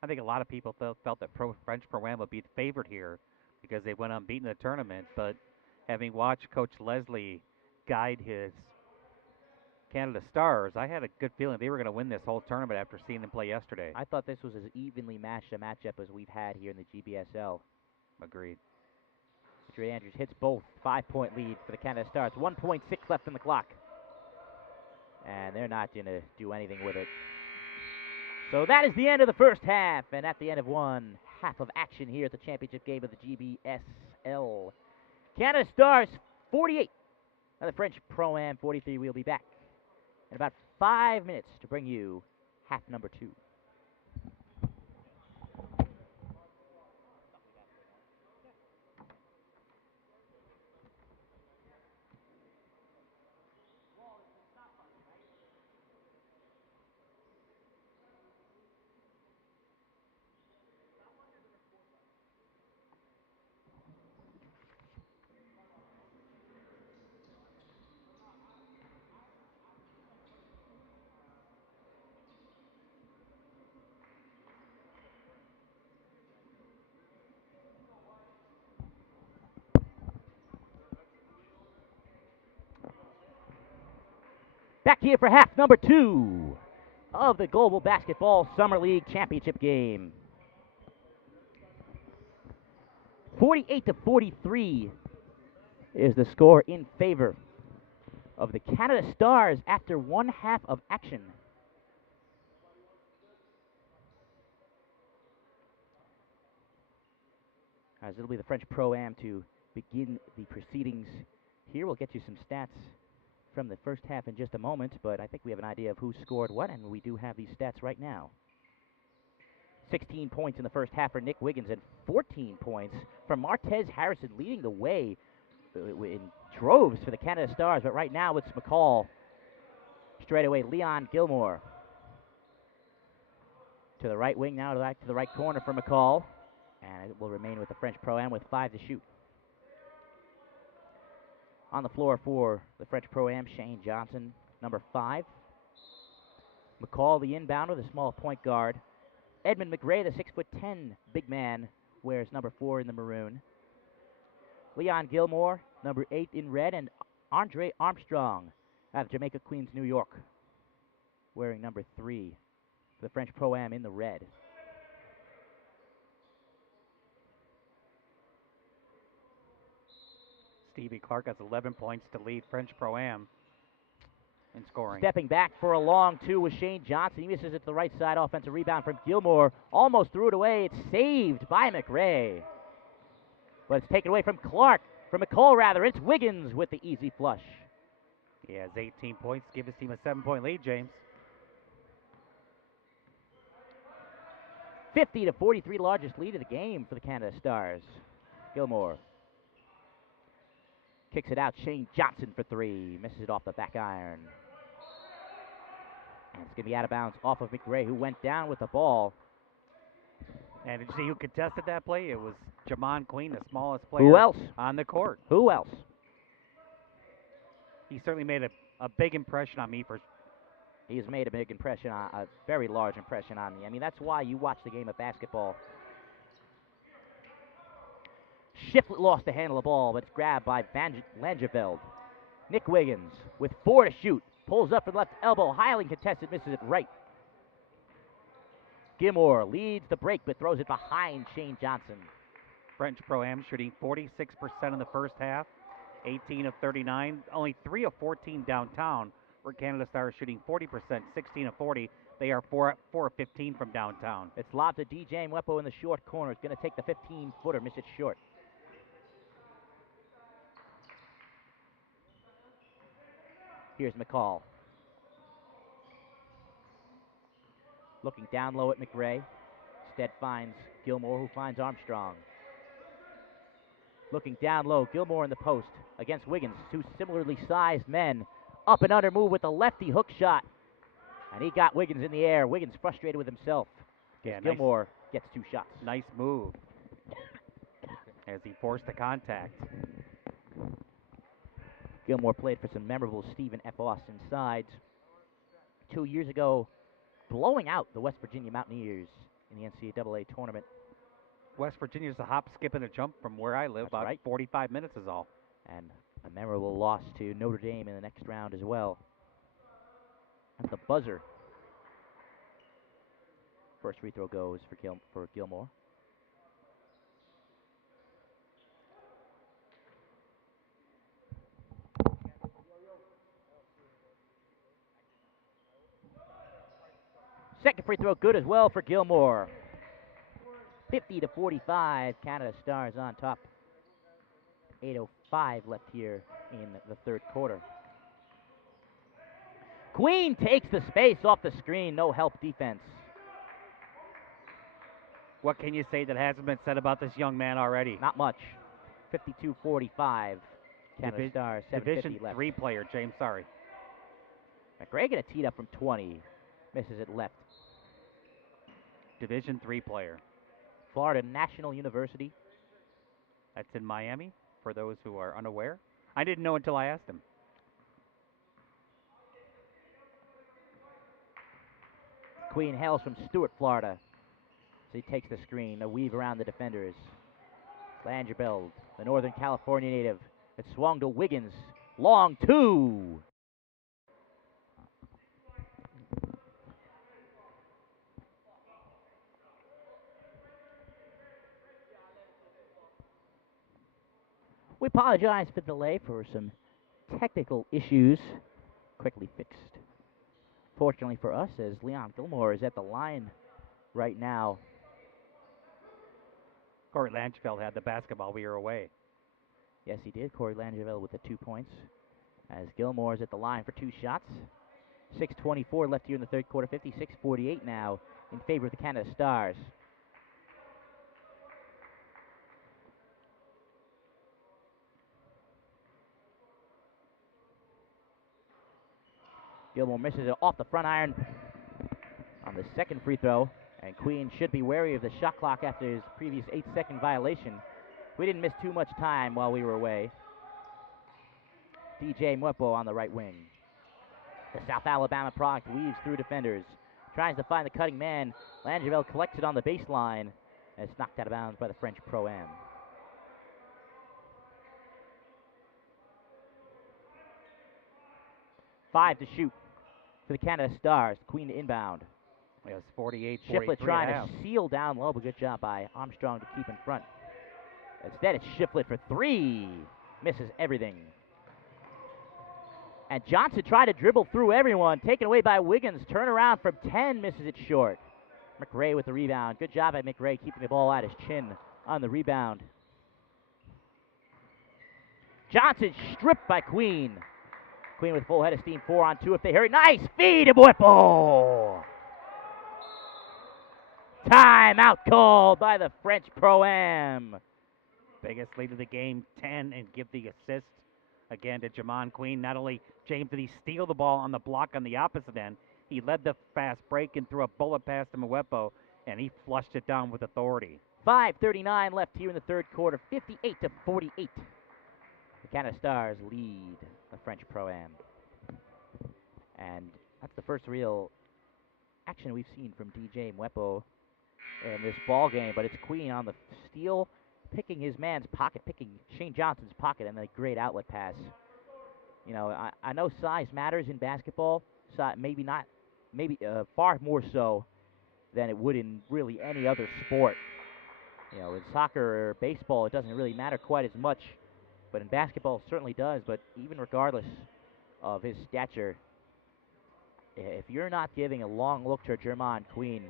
I think a lot of people felt that French Pro-Am would be the favorite here because they went unbeaten in the tournament. But having watched Coach Leslie guide his Canada Stars, I had a good feeling they were going to win this whole tournament after seeing them play yesterday. I thought this was as evenly matched a matchup as we've had here in the GBSL. Agreed. Madrid Andrews hits both. 5-point lead for the Canada Stars. 1.6 left on the clock. And they're not going to do anything with it. So that is the end of the first half. And at the end of one half of action here at the championship game of the GBSL. Canada Stars 48. And the French Pro-Am 43. We'll be back in about 5 minutes to bring you half number 2. Back here for half number 2 of the Global Basketball Summer League Championship game. 48-43 is the score in favor of the Canada Stars after one half of action. as it'll be the French Pro-Am to begin the proceedings here. We'll get you some stats from the first half in just a moment, but I think we have an idea of who scored what, and we do have these stats right now. 16 points in the first half for Nick Wiggins and 14 points from Martez Harrison, leading the way in droves for the Canada Stars. But right now it's McCall. Straight away, Leon Gilmore. To the right wing now, back to the right corner for McCall. And it will remain with the French Pro-Am with 5 to shoot. On the floor for the French Pro-Am, Shane Johnson, number 5. McCall, the inbounder, the small point guard. Edmund McRae, the 6'10" big man, wears number 4 in the maroon. Leon Gilmore, number 8 in red, and Andre Armstrong out of Jamaica, Queens, New York, wearing number 3 for the French Pro-Am in the red. Stevie Clark has 11 points to lead French Pro-Am in scoring. Stepping back for a long 2 with Shane Johnson. He misses it to the right side. Offensive rebound from Gilmore. Almost threw it away. It's saved by McRae. But it's taken away from Clark. From McCall, rather. It's Wiggins with the easy flush. He has 18 points. Give his team a 7-point lead, James. 50 to 43, largest lead of the game for the Canada Stars. Gilmore kicks it out. Shane Johnson for 3. Misses it off the back iron. And it's going to be out of bounds off of McRae, who went down with the ball. And did you see who contested that play? It was Jamon Queen, the smallest player on the court. Who else? He certainly made a big impression on me. He has made a big impression, a very large impression on me. I mean, that's why you watch the game of basketball. Shiflett lost the handle of the ball, but it's grabbed by Langeveld. Nick Wiggins with 4 to shoot. Pulls up from left elbow. Highly contested, misses it right. Gilmore leads the break, but throws it behind Shane Johnson. French Pro-Am shooting 46% in the first half, 18 of 39. Only 3 of 14 downtown, where Canada Stars shooting 40%, 16 of 40. They are 4 of 15 from downtown. It's lobbed to DJ Mwepo in the short corner. It's going to take the 15-footer, miss it short. Here's McCall. Looking down low at McRae. Instead finds Gilmore, who finds Armstrong. Looking down low, Gilmore in the post against Wiggins. 2 similarly sized men. Up and under move with a lefty hook shot. And he got Wiggins in the air. Wiggins frustrated with himself. Yeah, Gilmore gets 2 shots. Nice move as he forced the contact. Gilmore played for some memorable Stephen F. Austin sides. 2 years ago, blowing out the West Virginia Mountaineers in the NCAA tournament. West Virginia's a hop, skip, and a jump from where I live. That's about right. 45 minutes is all. And a memorable loss to Notre Dame in the next round as well. At the buzzer. First free throw goes for Gilmore. Second free throw good as well for Gilmore. 50 to 45, Canada Stars on top. 8:05 left here in the third quarter. Queen takes the space off the screen. No help defense. What can you say that hasn't been said about this young man already? Not much. 52-45. Canada Stars, 7:50 Division left. 3 player, James, sorry. McRae gonna teed up from 20. Misses it left. Division 3 player. Florida National University. That's in Miami, for those who are unaware. I didn't know until I asked him. Queen hails from Stuart, Florida. So he takes the screen, a weave around the defenders. Langerbeld, the Northern California native. It swung to Wiggins. Long 2. We apologize for the delay for some technical issues. Quickly fixed. Fortunately for us, as Leon Gilmore is at the line right now. Corey Lanchfeld had the basketball. We were away. Yes, he did. Corey Langeville with the 2 points. As Gilmore's at the line for 2 shots. 6:24 left here in the third quarter. 56-48 now in favor of the Canada Stars. Gilmore misses it off the front iron on the second free throw. And Queen should be wary of the shot clock after his previous 8-second violation. We didn't miss too much time while we were away. DJ Mwepo on the right wing. The South Alabama product weaves through defenders. Tries to find the cutting man. Langeville collects it on the baseline. And it's knocked out of bounds by the French Pro-Am. Five to shoot for the Canada Stars. Queen to inbound. It was 48-43. Shiflett trying to seal down low, but good job by Armstrong to keep in front. Instead, it's Shiflett for 3. Misses everything. And Johnson tried to dribble through everyone. Taken away by Wiggins. Turnaround from 10. Misses it short. McRae with the rebound. Good job by McRae keeping the ball at his chin on the rebound. Johnson stripped by Queen. Queen with full head of steam. 4 on 2 if they hurry. Nice feed of Whipple. Timeout called by the French Pro-Am. Biggest lead of the game, 10, and give the assist again to Jamon Queen. Not only, James, did he steal the ball on the block on the opposite end, he led the fast break and threw a bullet pass to Mwepo, and he flushed it down with authority. 5:39 left here in the third quarter, 58-48. The Canada Stars lead the French Pro-Am. And that's the first real action we've seen from DJ Mwepo in this ball game, but it's Queen on the steal, picking his man's pocket, picking Shane Johnson's pocket, and then a great outlet pass. You know, I know size matters in basketball, maybe not, far more so than it would in really any other sport. You know, in soccer or baseball, it doesn't really matter quite as much, but in basketball, it certainly does. But even regardless of his stature, if you're not giving a long look to Jamon Queen,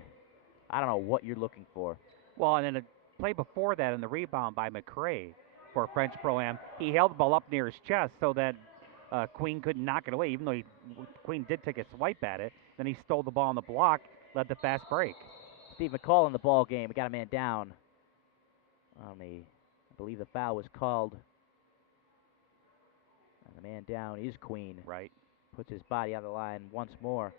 I don't know what you're looking for. Well, and in a play before that, in the rebound by McRae for French Pro-Am, he held the ball up near his chest so that Queen couldn't knock it away, even though Queen did take a swipe at it. Then he stole the ball on the block, led the fast break. Steve McCall in the ball game. We got a man down. I believe the foul was called. And the man down is Queen. Right. Puts his body on the line once more.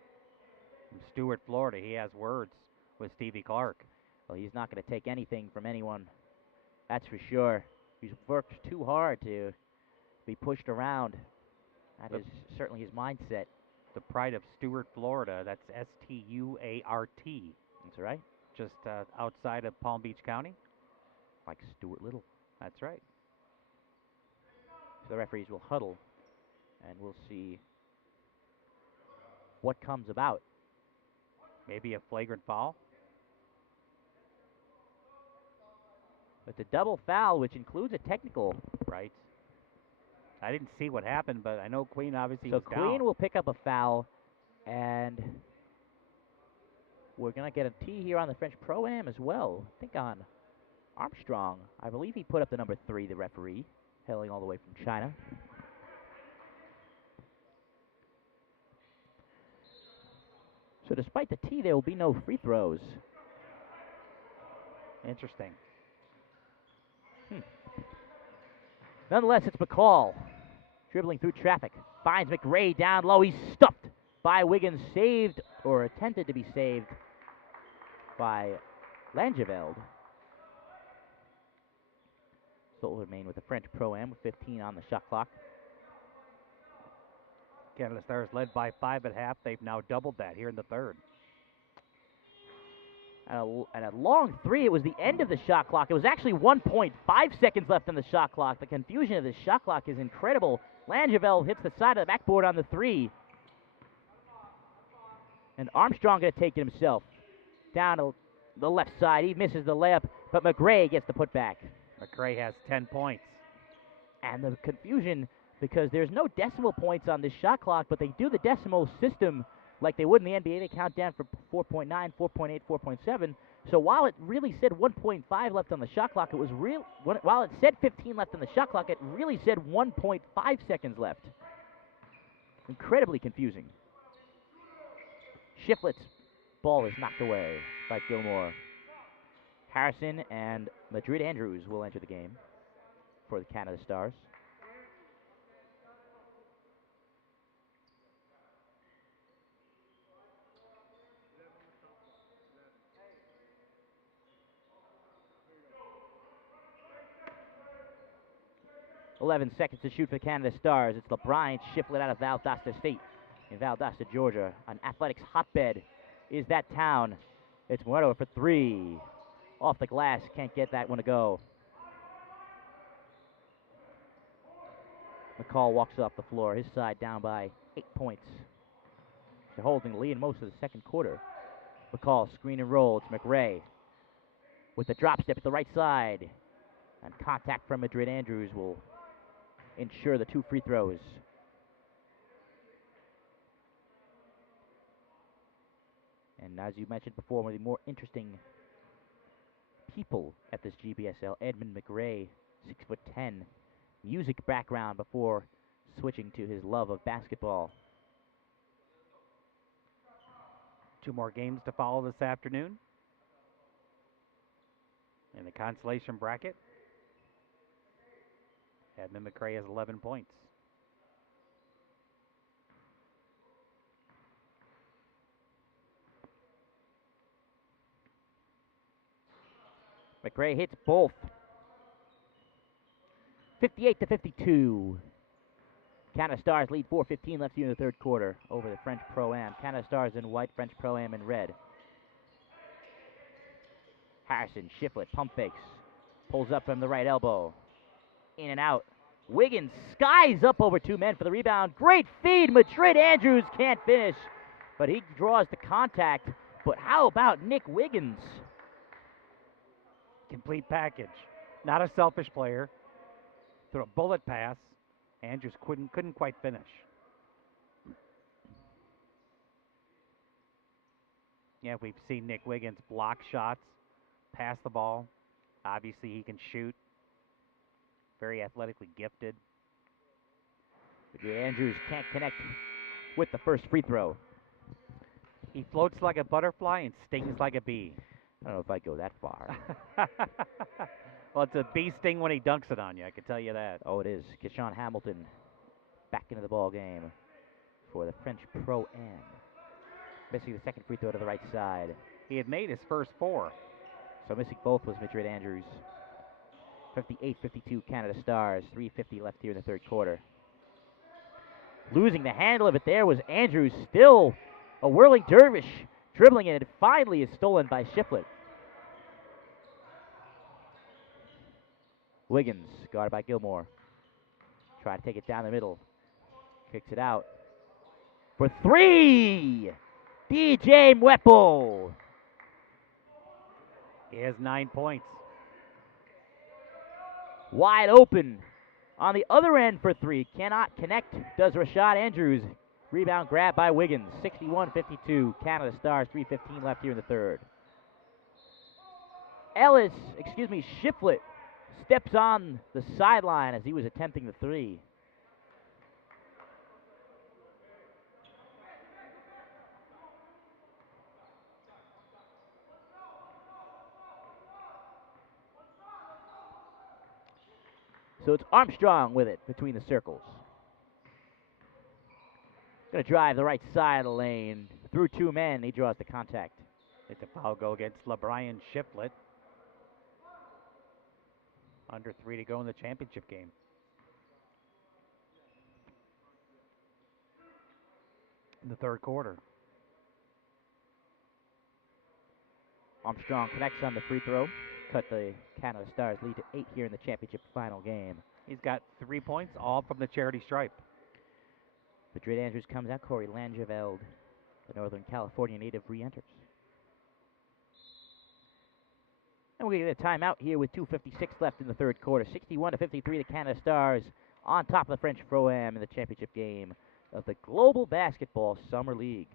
From Stuart, Florida, he has words with Stevie Clark. Well, he's not going to take anything from anyone. That's for sure. He's worked too hard to be pushed around. That is certainly his mindset. The pride of Stuart, Florida. That's S-T-U-A-R-T. That's right. Just outside of Palm Beach County. Like Stuart Little. That's right. So the referees will huddle, and we'll see what comes about. Maybe a flagrant foul. But the double foul, which includes a technical. Right. I didn't see what happened, but I know Queen obviously was down. So Queen will pick up a foul, and we're going to get a T here on the French Pro-Am as well. I think on Armstrong. I believe he put up the number 3, the referee, hailing all the way from China. So despite the T, there will be no free throws. Interesting. Nonetheless, it's McCall dribbling through traffic. Finds McRae down low. He's stuffed by Wiggins. Saved, or attempted to be saved, by Langeveld. So will remain with the French Pro-Am with 15 on the shot clock. Canada Stars led by 5 at half. They've now doubled that here in the third. And a long 3, it was the end of the shot clock. It was actually 1.5 seconds left on the shot clock. The confusion of this shot clock is incredible. Langeveld hits the side of the backboard on the 3. And Armstrong going to take it himself. Down to the left side. He misses the layup, but McRae gets the putback. McRae has 10 points. And the confusion, because there's no decimal points on this shot clock, but they do the decimal system like they would in the NBA. They count down from 4.9, 4.8, 4.7. So while it really said 1.5 left on the shot clock, it was real. While it said 15 left on the shot clock, it really said 1.5 seconds left. Incredibly confusing. Shiflett's ball is knocked away by Gilmore. Harrison and Madrid Andrews will enter the game for the Canada Stars. "11 seconds to shoot for the Canada Stars. It's LeBryant Shiflett out of Valdosta State in Valdosta, Georgia. An athletics hotbed is that town. It's Muerto for three. Off the glass, can't get that one to go. McCall walks off the floor, his side down by 8 points. They're holding the lead in most of the second quarter. McCall screen and roll. It's McRae with the drop step at the right side. And contact from Madrid Andrews will ensure the 2 free throws. And as you mentioned before, one of the more interesting people at this GBSL, Edmund McRae, 6'10", music background before switching to his love of basketball. 2 more games to follow this afternoon in the consolation bracket. Edmund McRae has 11 points. McRae hits both. 58-52. Canada Stars lead 4:15 left here in the third quarter over the French Pro-Am. Canada Stars in white, French Pro-Am in red. Harrison, Shiflett, pump fakes. Pulls up from the right elbow. In and out. Wiggins skies up over 2 men for the rebound. Great feed. Madrid Andrews can't finish, but he draws the contact. But how about Nick Wiggins? Complete package. Not a selfish player. Threw a bullet pass. Andrews couldn't quite finish. Yeah, we've seen Nick Wiggins block shots, pass the ball. Obviously, he can shoot. Very athletically gifted. Madrid Andrews can't connect with the first free throw. He floats like a butterfly and stings like a bee. I don't know if I'd go that far. Well, it's a bee sting when he dunks it on you, I can tell you that. Oh, it is. Keshawn Hamilton back into the ball game for the French Pro-Am. Missing the second free throw to the right side. He had made his first 4. So missing both was Madrid Andrews. 58-52 Canada Stars. 3:50 left here in the third quarter. Losing the handle of it there was Andrews. Still a whirling dervish dribbling it. It finally is stolen by Shiflett. Wiggins, guarded by Gilmore. Try to take it down the middle. Kicks it out. For 3! DJ Mwepo. He has 9 points. Wide open. On the other end for 3. Cannot connect. Does Rashad Andrews. Rebound grab by Wiggins. 61-52. Canada Stars. 3:15 left here in the third. Shiflett steps on the sideline as he was attempting the 3. So it's Armstrong with it between the circles. Going to drive the right side of the lane. Through 2 men, he draws the contact. It's a foul go against LeBryant Shiflett. Under 3 to go in the championship game. In the third quarter. Armstrong connects on the free throw. Cut the Canada Stars lead to 8 here in the championship final game. He's got 3 points, all from the charity stripe. Madrid Andrews comes out. Corey Langeveld, the Northern California native, re-enters. And we're going to get a timeout here with 2:56 left in the third quarter. 61-53, the Canada Stars on top of the French Pro-Am in the championship game of the Global Basketball Summer League.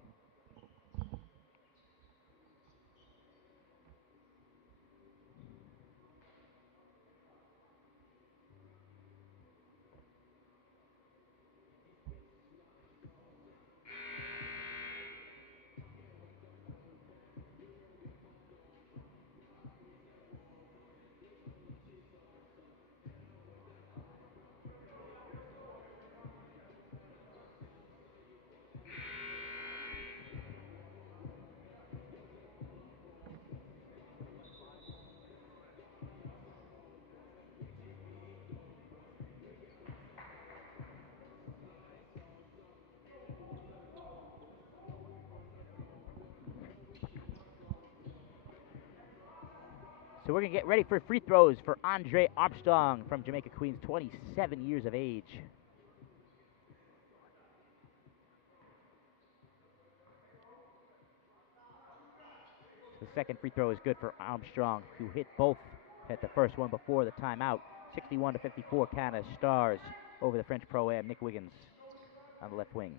So we're going to get ready for free throws for Andre Armstrong from Jamaica, Queens, 27 years of age. The second free throw is good for Armstrong, who hit both. Hit the first one before the timeout. 61-54 Canada Stars over the French Pro-Am. Nick Wiggins on the left wing.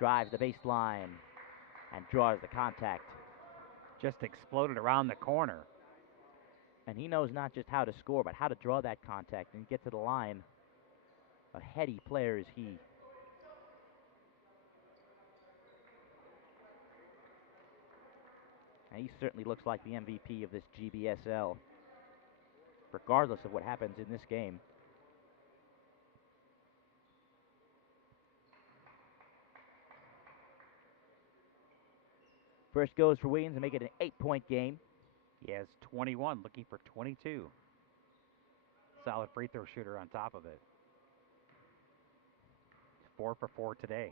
Drives the baseline and draws the contact. Just exploded around the corner. And he knows not just how to score, but how to draw that contact and get to the line. A heady player is he. And he certainly looks like the MVP of this GBSL, regardless of what happens in this game. First goes for Wiggins to make it an 8-point game. He has 21, looking for 22. Solid free throw shooter on top of it. 4 for 4 today.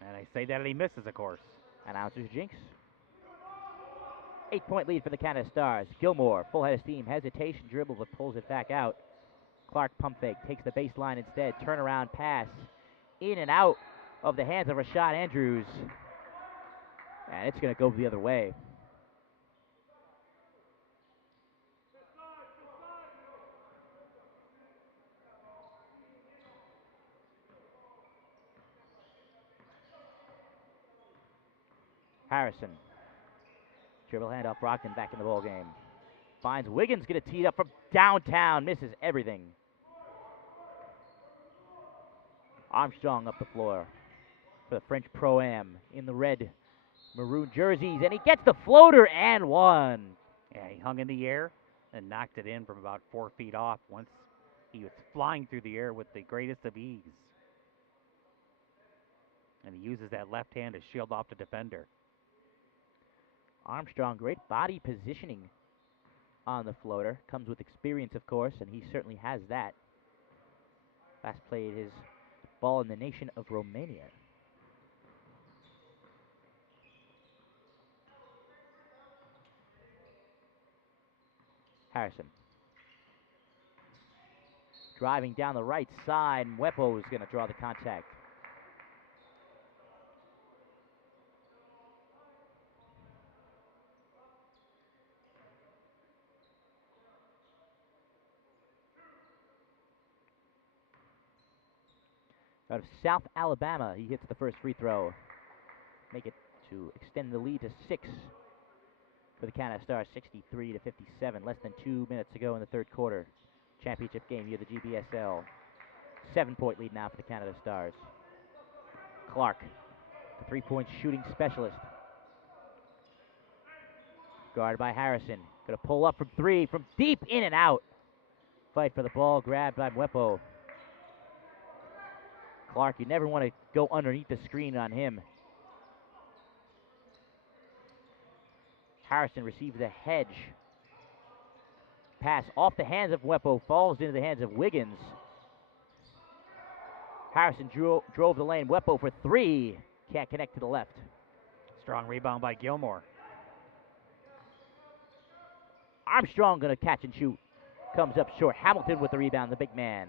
And I say that and he misses, of course. Announcer's jinx. 8-point lead for the Canada Stars. Gilmore, full head of steam, hesitation, dribble, but pulls it back out. Clark pump fake, takes the baseline instead. Turnaround pass, in and out of the hands of Rashad Andrews. And it's going to go the other way. Harrison. Dribble handoff, Brockton back in the ball game. Finds Wiggins, get it teed up from downtown, misses everything. Armstrong up the floor for the French Pro-Am in the red maroon jerseys, and he gets the floater and one. Yeah, he hung in the air and knocked it in from about 4 feet off once he was flying through the air with the greatest of ease. And he uses that left hand to shield off the defender. Armstrong, great body positioning on the floater. Comes with experience, of course, and he certainly has that. Last played his ball in the nation of Romania. Harrison. Driving down the right side, Mwepo is going to draw the contact. Out of South Alabama, he hits the first free throw. Make it to extend the lead to 6 for the Canada Stars, 63-57. Less than 2 minutes to go in the third quarter. Championship game here, the GBSL. 7-point lead now for the Canada Stars. Clark, the three-point shooting specialist. Guarded by Harrison. Going to pull up from 3, from deep, in and out. Fight for the ball, grabbed by Mwepo. Clark, you never want to go underneath the screen on him. Harrison receives a hedge. Pass off the hands of Mwepo, falls into the hands of Wiggins. Harrison drove the lane. Mwepo for 3. Can't connect to the left. Strong rebound by Gilmore. Armstrong going to catch and shoot. Comes up short. Hamilton with the rebound, the big man.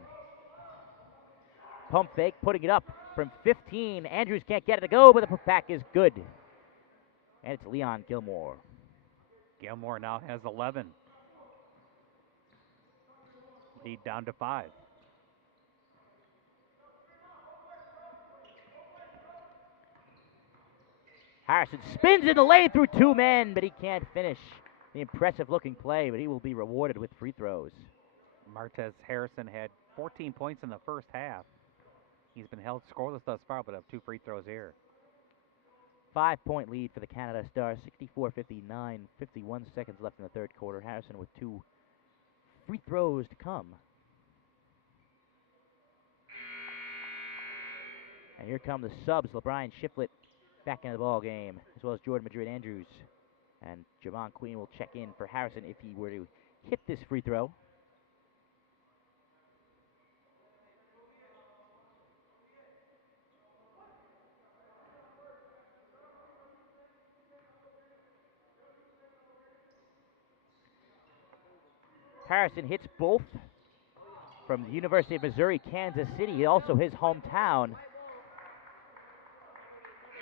Pump fake, putting it up from 15. Andrews can't get it to go, but the putback is good. And it's Leon Gilmore. Gilmore now has 11. Lead down to 5. Harrison spins in the lane through 2 men, but he can't finish the impressive-looking play, but he will be rewarded with free throws. Martez Harrison had 14 points in the first half. He's been held scoreless thus far, but have 2 free throws here. 5-point lead for the Canada Stars, 64-59, 51 seconds left in the third quarter. Harrison with 2 free throws to come. And here come the subs. LeBron Shiflett back in the ball game, as well as Jordan Madrid Andrews. And Javon Queen will check in for Harrison if he were to hit this free throw. Harrison hits both from the University of Missouri, Kansas City, also his hometown.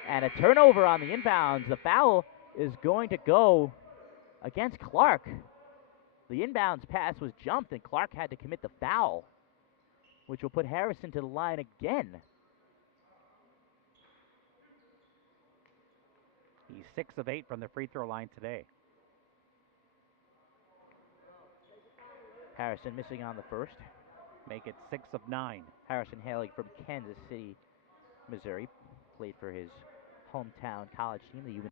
And a turnover on the inbounds. The foul is going to go against Clark. The inbounds pass was jumped, and Clark had to commit the foul, which will put Harrison to the line again. He's 6 of 8 from the free throw line today. Harrison missing on the first. Make it 6 of 9. Harrison hailing from Kansas City, Missouri. Played for his hometown college team, the UNC.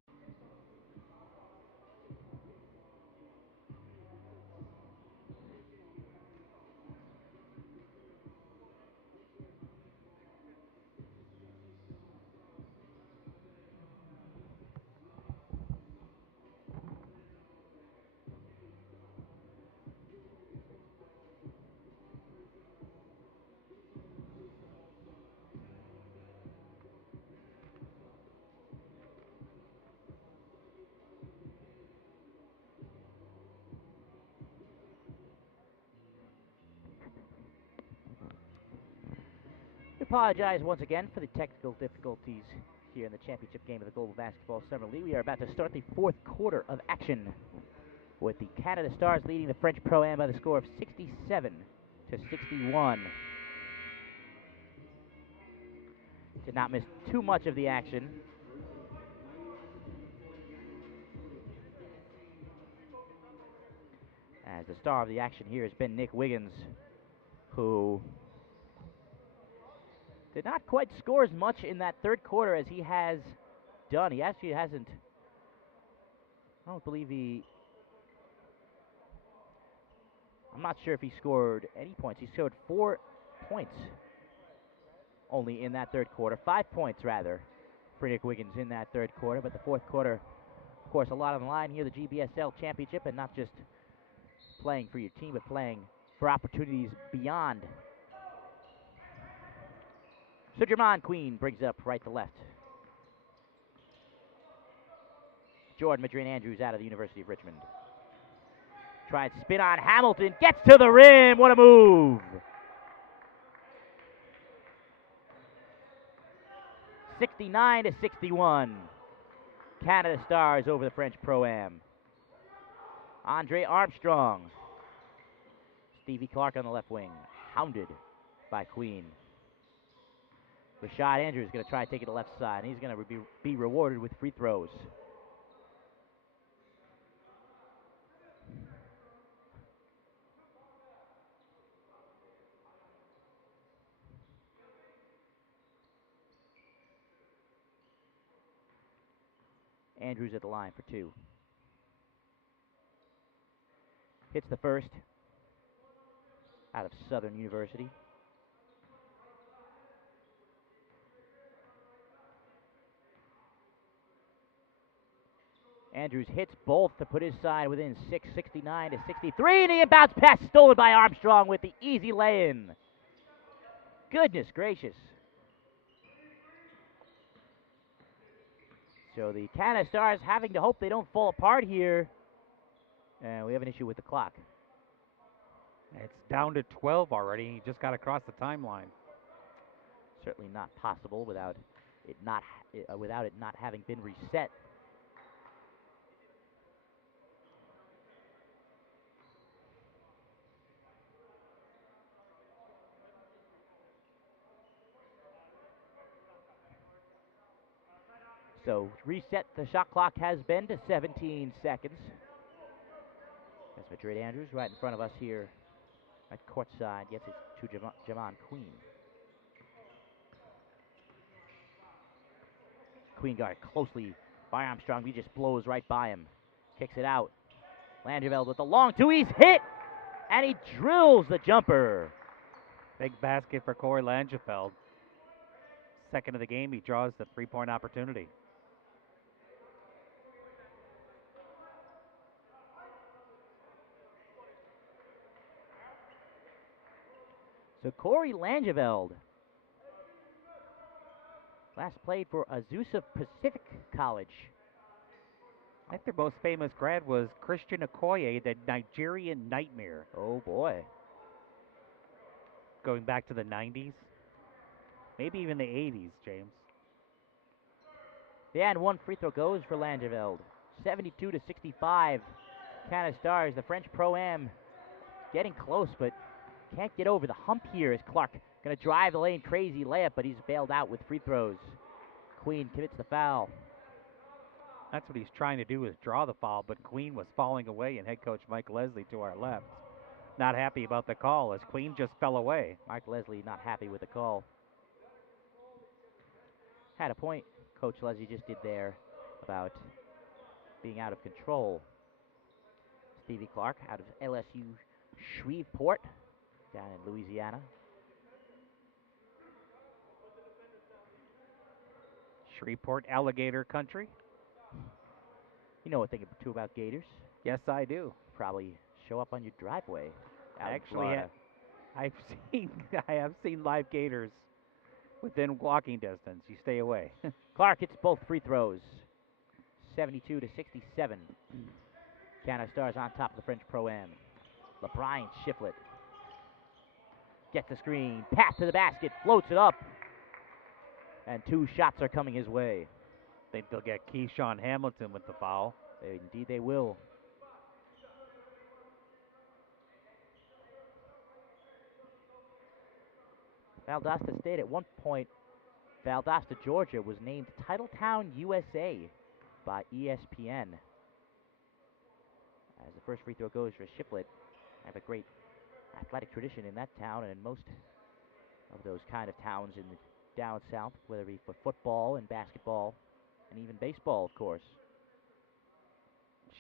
We apologize once again for the technical difficulties here in the championship game of the Global Basketball Summer League. We are about to start the fourth quarter of action with the Canada Stars leading the French Pro-Am by the score of 67 to 61. Did not miss too much of the action. As the star of the action here has been Nick Wiggins, who did not quite score as much in that third quarter as he has done. He actually hasn't, I don't believe I'm not sure if he scored any points. He scored 4 points only in that third quarter. 5 points, rather, for Nick Wiggins in that third quarter. But the fourth quarter, of course, a lot on the line here, the GBSL Championship, and not just playing for your team, but playing for opportunities beyond. So Jermon Queen brings up right to left. Jordan Madrid Andrews out of the University of Richmond. Tried spin on Hamilton, gets to the rim. What a move! 69 to 61. Canada Stars over the French Pro-Am. Andre Armstrong. Stevie Clark on the left wing. Hounded by Queen. Rashad Andrews is going to try to take it to the left side. And he's going to be rewarded with free throws. Andrews at the line for 2. Hits the first out of Southern University. Andrews hits both to put his side within 6, 69 to 63, and the inbounds pass stolen by Armstrong with the easy lay-in. Goodness gracious. So the Canada Stars having to hope they don't fall apart here. And we have an issue with the clock. It's down to 12 already. He just got across the timeline. Certainly not possible without it not having been reset. So reset the shot clock has been to 17 seconds. That's Madrid Andrews right in front of us here at courtside. Gets it to Jermon Queen. Queen guarded closely by Armstrong. He just blows right by him. Kicks it out. Langeveld with the long 2. He's hit, and he drills the jumper. Big basket for Corey Langeveld. Second of the game, he draws the three-point opportunity. So Corey Langeveld last played for Azusa Pacific College I think their most famous grad was Christian Okoye, the Nigerian Nightmare, Oh, boy. going back to the 90s, maybe even the 80s, James. Yeah, and one free throw goes for Langeveld. 72-65. Canada Stars, the French Pro-Am, getting close, but can't get over the hump here as Clark going to drive the lane, crazy layup, but he's bailed out with free throws. Queen commits the foul. That's what he's trying to do, is draw the foul, but Queen was falling away, and head coach Mike Leslie to our left. Not happy about the call as Queen just fell away. Mike Leslie not happy with the call. Had a point Coach Leslie just did there about being out of control. Stevie Clark out of LSU Shreveport down in Louisiana. Shreveport Alligator Country. You know a thing or two about gators. Yes, I do. Probably show up on your driveway. Out in Actually, Florida. I have seen live gators within walking distance. You stay away. Clark hits both free throws. 72-67. Canada Stars on top of the French Pro-Am. LeBron Shiflett gets the screen, pass to the basket, floats it up, and 2 shots are coming his way. Think they'll get Keyshawn Hamilton with the foul. Indeed they will. Valdosta State at one point, Valdosta, Georgia was named Titletown, USA by ESPN. As the first free throw goes for Shiflett, have a great athletic tradition in that town and in most of those kind of towns in the down south, whether it be for football and basketball and even baseball, of course.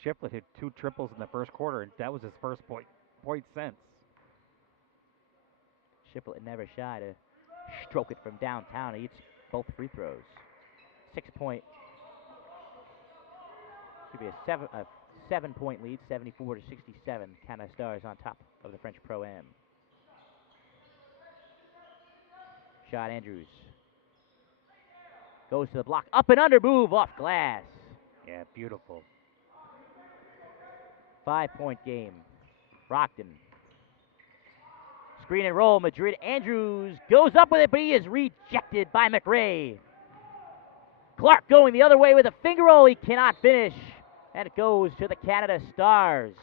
Shiflett hit 2 triples in the first quarter, and that was his first point since. Shiflett never shy to stroke it from downtown. He hits both free throws. 6-point. Should be a 7-point lead, 74-67. Canada Stars on top of the French Pro-Am. Shot Andrews. Goes to the block. Up and under move off glass. Yeah, beautiful. 5-point game. Brockton. Screen and roll. Madrid. Andrews goes up with it, but he is rejected by McRae. Clark going the other way with a finger roll. He cannot finish. And it goes to the Canada Stars.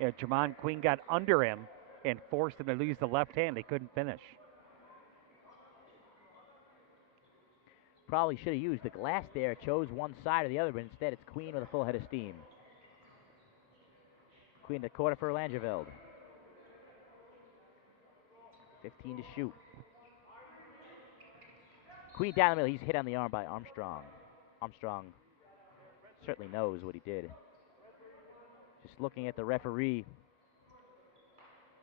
Yeah, Jermon Queen got under him and forced him to lose the left hand. They couldn't finish. Probably should have used the glass there. Chose one side or the other, but instead it's Queen with a full head of steam. Queen in the quarter for Langeveld. 15 to shoot. Queen down the middle. He's hit on the arm by Armstrong. Armstrong certainly knows what he did. Just looking at the referee.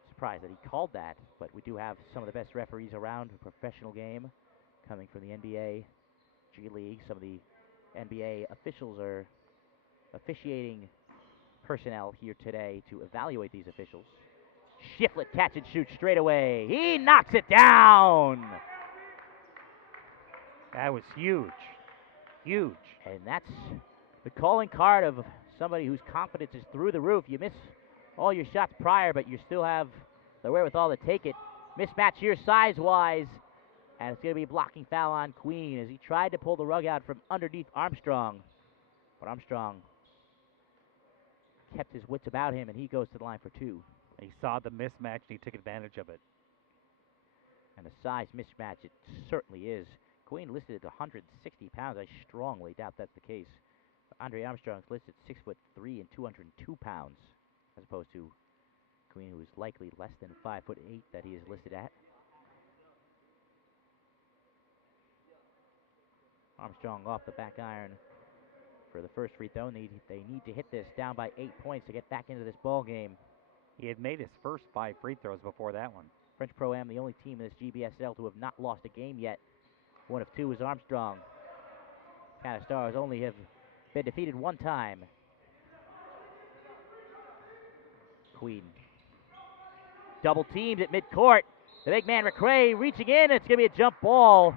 Surprised that he called that, but we do have some of the best referees around a professional game coming from the NBA, G League. Some of the NBA officials are officiating personnel here today to evaluate these officials. Shiflett catch and shoot straight away. He knocks it down. That was huge. Huge. And that's the calling card of somebody whose confidence is through the roof. You miss all your shots prior, but you still have the wherewithal to take it. Mismatch here size-wise. And it's going to be a blocking foul on Queen as he tried to pull the rug out from underneath Armstrong. But Armstrong kept his wits about him, and he goes to the line for 2. He saw the mismatch, and he took advantage of it. And the size mismatch, it certainly is. Queen listed at 160 pounds. I strongly doubt that's the case. Andre Armstrong's listed 6'3" and 202 pounds, as opposed to Queen, who is likely less than 5'8" that he is listed at. Armstrong off the back iron for the first free throw. They need to hit this down by 8 points to get back into this ball game. He had made his first 5 free throws before that one. French Pro-Am, the only team in this GBSL to have not lost a game yet. One of 2 is Armstrong. Canada Stars only have been defeated 1 time. Queen. Double teamed at midcourt. The big man McRae reaching in. It's going to be a jump ball.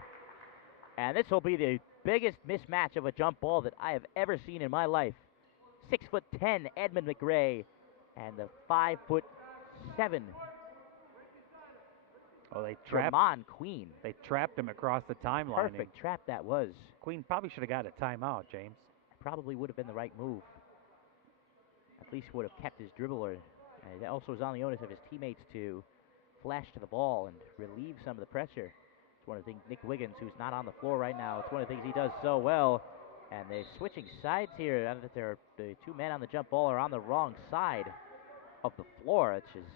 And this will be the biggest mismatch of a jump ball that I have ever seen in my life. 6'10" Edmund McRae, and the 5'7" Oh, they Jermon Queen. They trapped him across the timeline. Perfect trap that was. Queen probably should have got a timeout, James. Probably would have been the right move. At least would have kept his dribbler. And it also was on the onus of his teammates to flash to the ball and relieve some of the pressure. It's one of the things Nick Wiggins, who's not on the floor right now, it's one of the things he does so well. And they're switching sides here. Now that the two men on the jump ball are on the wrong side of the floor, which is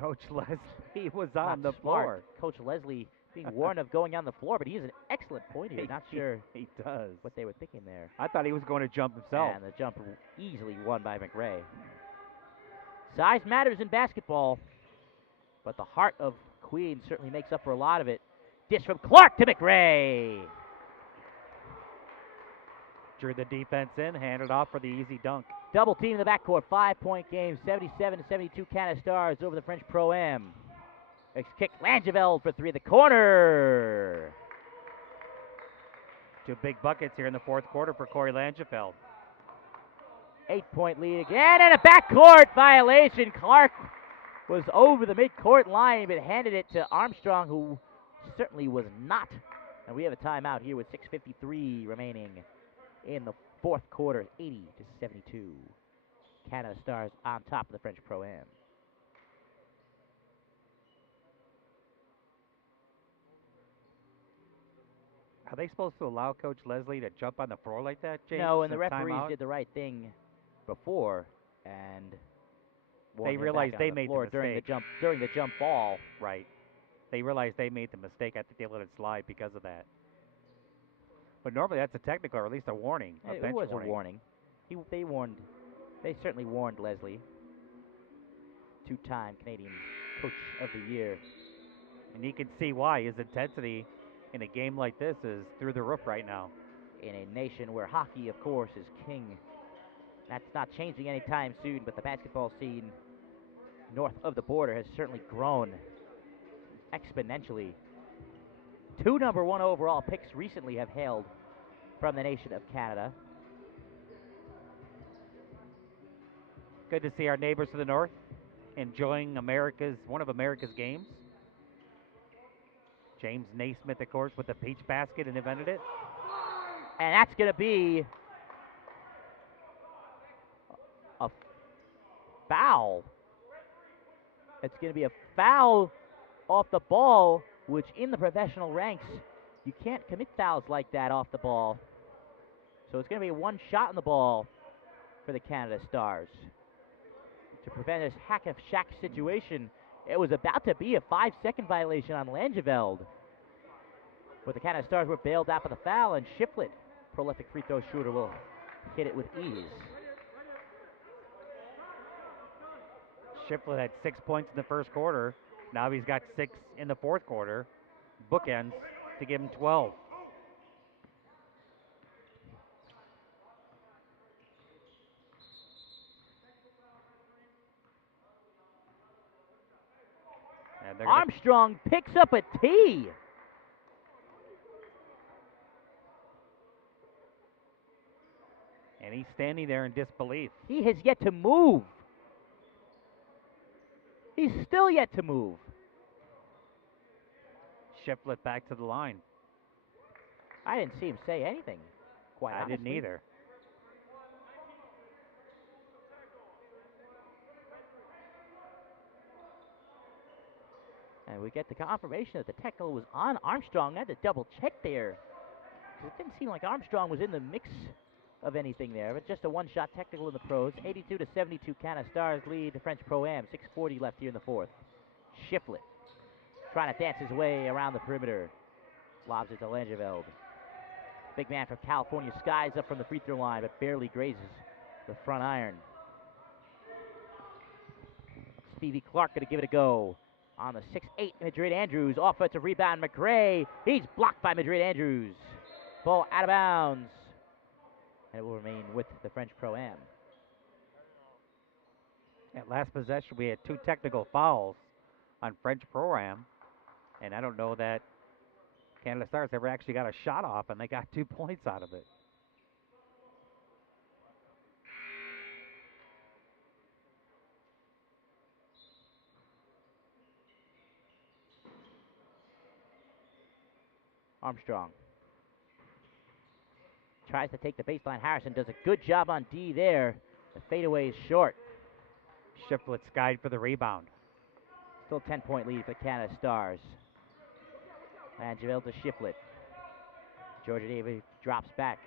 Coach Leslie was on not the smart. floor. Coach Leslie being warned of going on the floor, but he is an excellent point here. Not sure he does what they were thinking there. I thought he was going to jump himself. And the jump easily won by McRae. Size matters in basketball, but the heart of Queen certainly makes up for a lot of it. Dish from Clark to McRae. Drew the defense in, handed off for the easy dunk. Double team in the backcourt, 5-point game, 77-72 Canada Stars over the French Pro-Am. Next kick, Langeveld for three at the corner. 2 big buckets here in the fourth quarter for Corey Langeveld. 8-point lead again, and a backcourt violation. Clark was over the midcourt line, but handed it to Armstrong, who certainly was not. And we have a timeout here with 6:53 remaining in the fourth quarter, 80-72. Canada Stars on top of the French Pro-Am. Are they supposed to allow Coach Leslie to jump on the floor like that, James? No, and the referees timeout? did the right thing before, and They realized they made the mistake. during the jump ball. Right. They realized they made the mistake. I think they let it slide because of that. But normally that's a technical, or at least a warning. It was a warning. They certainly warned Leslie. 2-time Canadian Coach of the Year. And you can see why his intensity in a game like this is through the roof right now. In a nation where hockey, of course, is king. That's not changing anytime soon, but the basketball scene north of the border has certainly grown exponentially. 2 number 1 overall picks recently have hailed from the nation of Canada. Good to see our neighbors to the north enjoying one of America's games. James Naismith, of course, with the peach basket and invented it. And that's going to be a foul. It's going to be a foul off the ball, which in the professional ranks, you can't commit fouls like that off the ball. So it's going to be one shot on the ball for the Canada Stars. To prevent this hack-of-shack situation, it was about to be a 5-second violation on Langeveld. But the Canada Stars were bailed out of the foul, and Shiflett, prolific free throw shooter, will hit it with ease. Shiflett had 6 points in the first quarter. Now he's got 6 in the fourth quarter. Bookends to give him 12. Armstrong picks up a tee. And he's standing there in disbelief. He has yet to move. He's still yet to move. Shiflett back to the line. I didn't see him say anything, quite honestly. I didn't either. And we get the confirmation that the tackle was on Armstrong. I had to double check there. It didn't seem like Armstrong was in the mix of anything there, but just a one-shot technical in the pros. 82-72 Canada Stars lead the French Pro-Am. 6:40 left here in the fourth. Shiflett trying to dance his way around the perimeter. Lobs it to Langeveld. Big man from California skies up from the free throw line, but barely grazes the front iron. Stevie Clark going to give it a go. On the 6'8", Madrid Andrews. Offensive rebound, McRae. He's blocked by Madrid Andrews. Ball out of bounds. And it will remain with the French Pro-Am. At last possession, we had 2 technical fouls on French Pro-Am. And I don't know that Canada Stars ever actually got a shot off, and they got 2 points out of it. Armstrong tries to take the baseline. Harrison does a good job on D there. The fadeaway is short. Shiflett skied for the rebound. Still 10-point lead for Canada Stars. Langeveld to Shiflett. Georgia Davis drops back.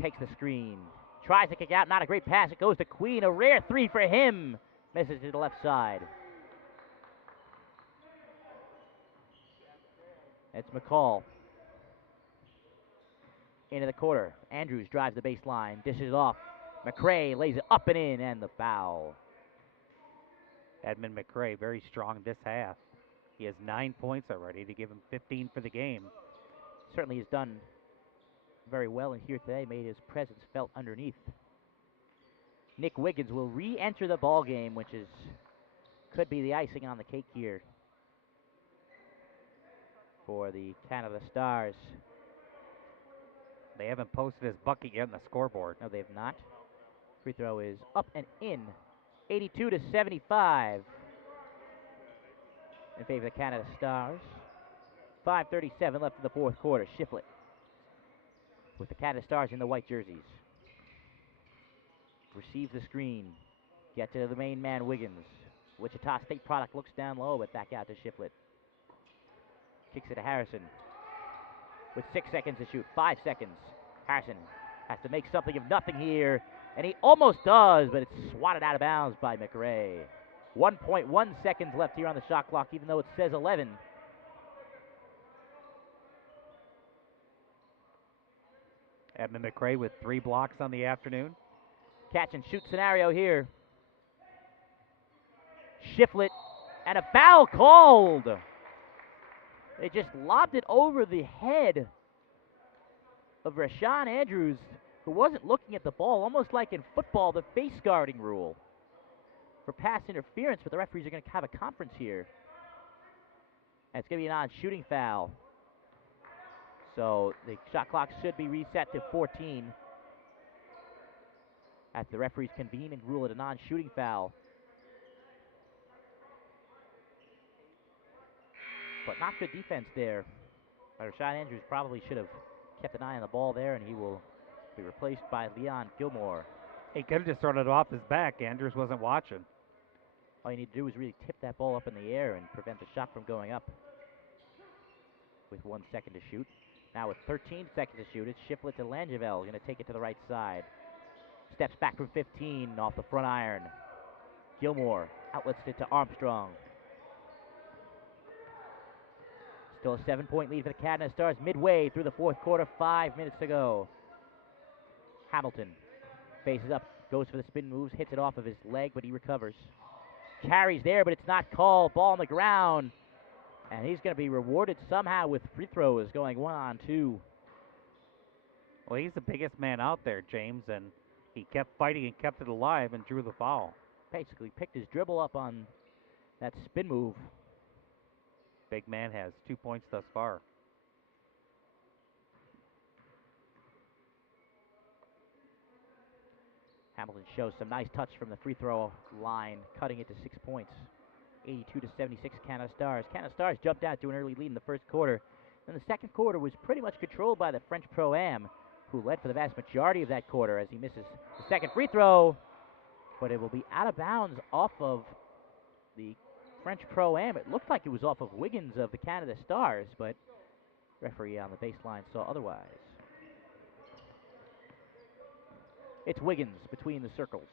Takes the screen. Tries to kick out. Not a great pass. It goes to Queen. A rare three for him. Misses to the left side. It's McCall. Into the quarter. Andrews drives the baseline. Dishes it off. McCray lays it up and in, and the foul. Edmund McCray very strong this half. He has 9 points already to give him 15 for the game. Certainly has done very well in here today. Made his presence felt underneath. Nick Wiggins will re-enter the ball game, which could be the icing on the cake here for the Canada Stars. They haven't posted his bucket yet on the scoreboard. No, they have not. Free throw is up and in. 82-75 in favor of the Canada Stars. 5:37 left in the fourth quarter. Shiflett with the Canada Stars in the white jerseys. Receives the screen. Get to the main man, Wiggins. Wichita State product looks down low, but back out to Shiflett. Kicks it to Harrison. With 6 seconds to shoot. 5 seconds. Harrison has to make something of nothing here. And he almost does, but it's swatted out of bounds by McRae. 1.1 seconds left here on the shot clock, even though it says 11. Edmund McRae with 3 blocks on the afternoon. Catch and shoot scenario here. Shiflett, and a foul called. They just lobbed it over the head of Rashawn Andrews, who wasn't looking at the ball, almost like in football, the face guarding rule for pass interference, but the referees are going to have a conference here. And it's going to be a non-shooting foul. So the shot clock should be reset to 14 as the referees convene and rule it a non-shooting foul. But not good defense there. Rashawn Andrews probably should have kept an eye on the ball there, and he will be replaced by Leon Gilmore. He could have just thrown it off his back. Andrews wasn't watching. All you need to do is really tip that ball up in the air and prevent the shot from going up. With 1 second to shoot. Now with 13 seconds to shoot, it's Shiflett to Langeveld. Going to take it to the right side. Steps back from 15 off the front iron. Gilmore outlets it to Armstrong. Still a 7-point lead for the Canada Stars midway through the fourth quarter, 5 minutes to go. Hamilton faces up, goes for the spin moves, hits it off of his leg, but he recovers. Carries there, but it's not called. Ball on the ground. And he's going to be rewarded somehow with free throws going 1-on-2. Well, he's the biggest man out there, James, and he kept fighting and kept it alive and drew the foul. Basically picked his dribble up on that spin move. Big man has 2 points thus far. Hamilton shows some nice touch from the free throw line, cutting it to 6 points. 82-76 Canada Stars. Canada Stars jumped out to an early lead in the first quarter. Then the second quarter was pretty much controlled by the French Pro-Am, who led for the vast majority of that quarter as he misses the second free throw. But it will be out of bounds off of the French Pro-Am. It looked like it was off of Wiggins of the Canada Stars, but referee on the baseline saw otherwise. It's Wiggins between the circles.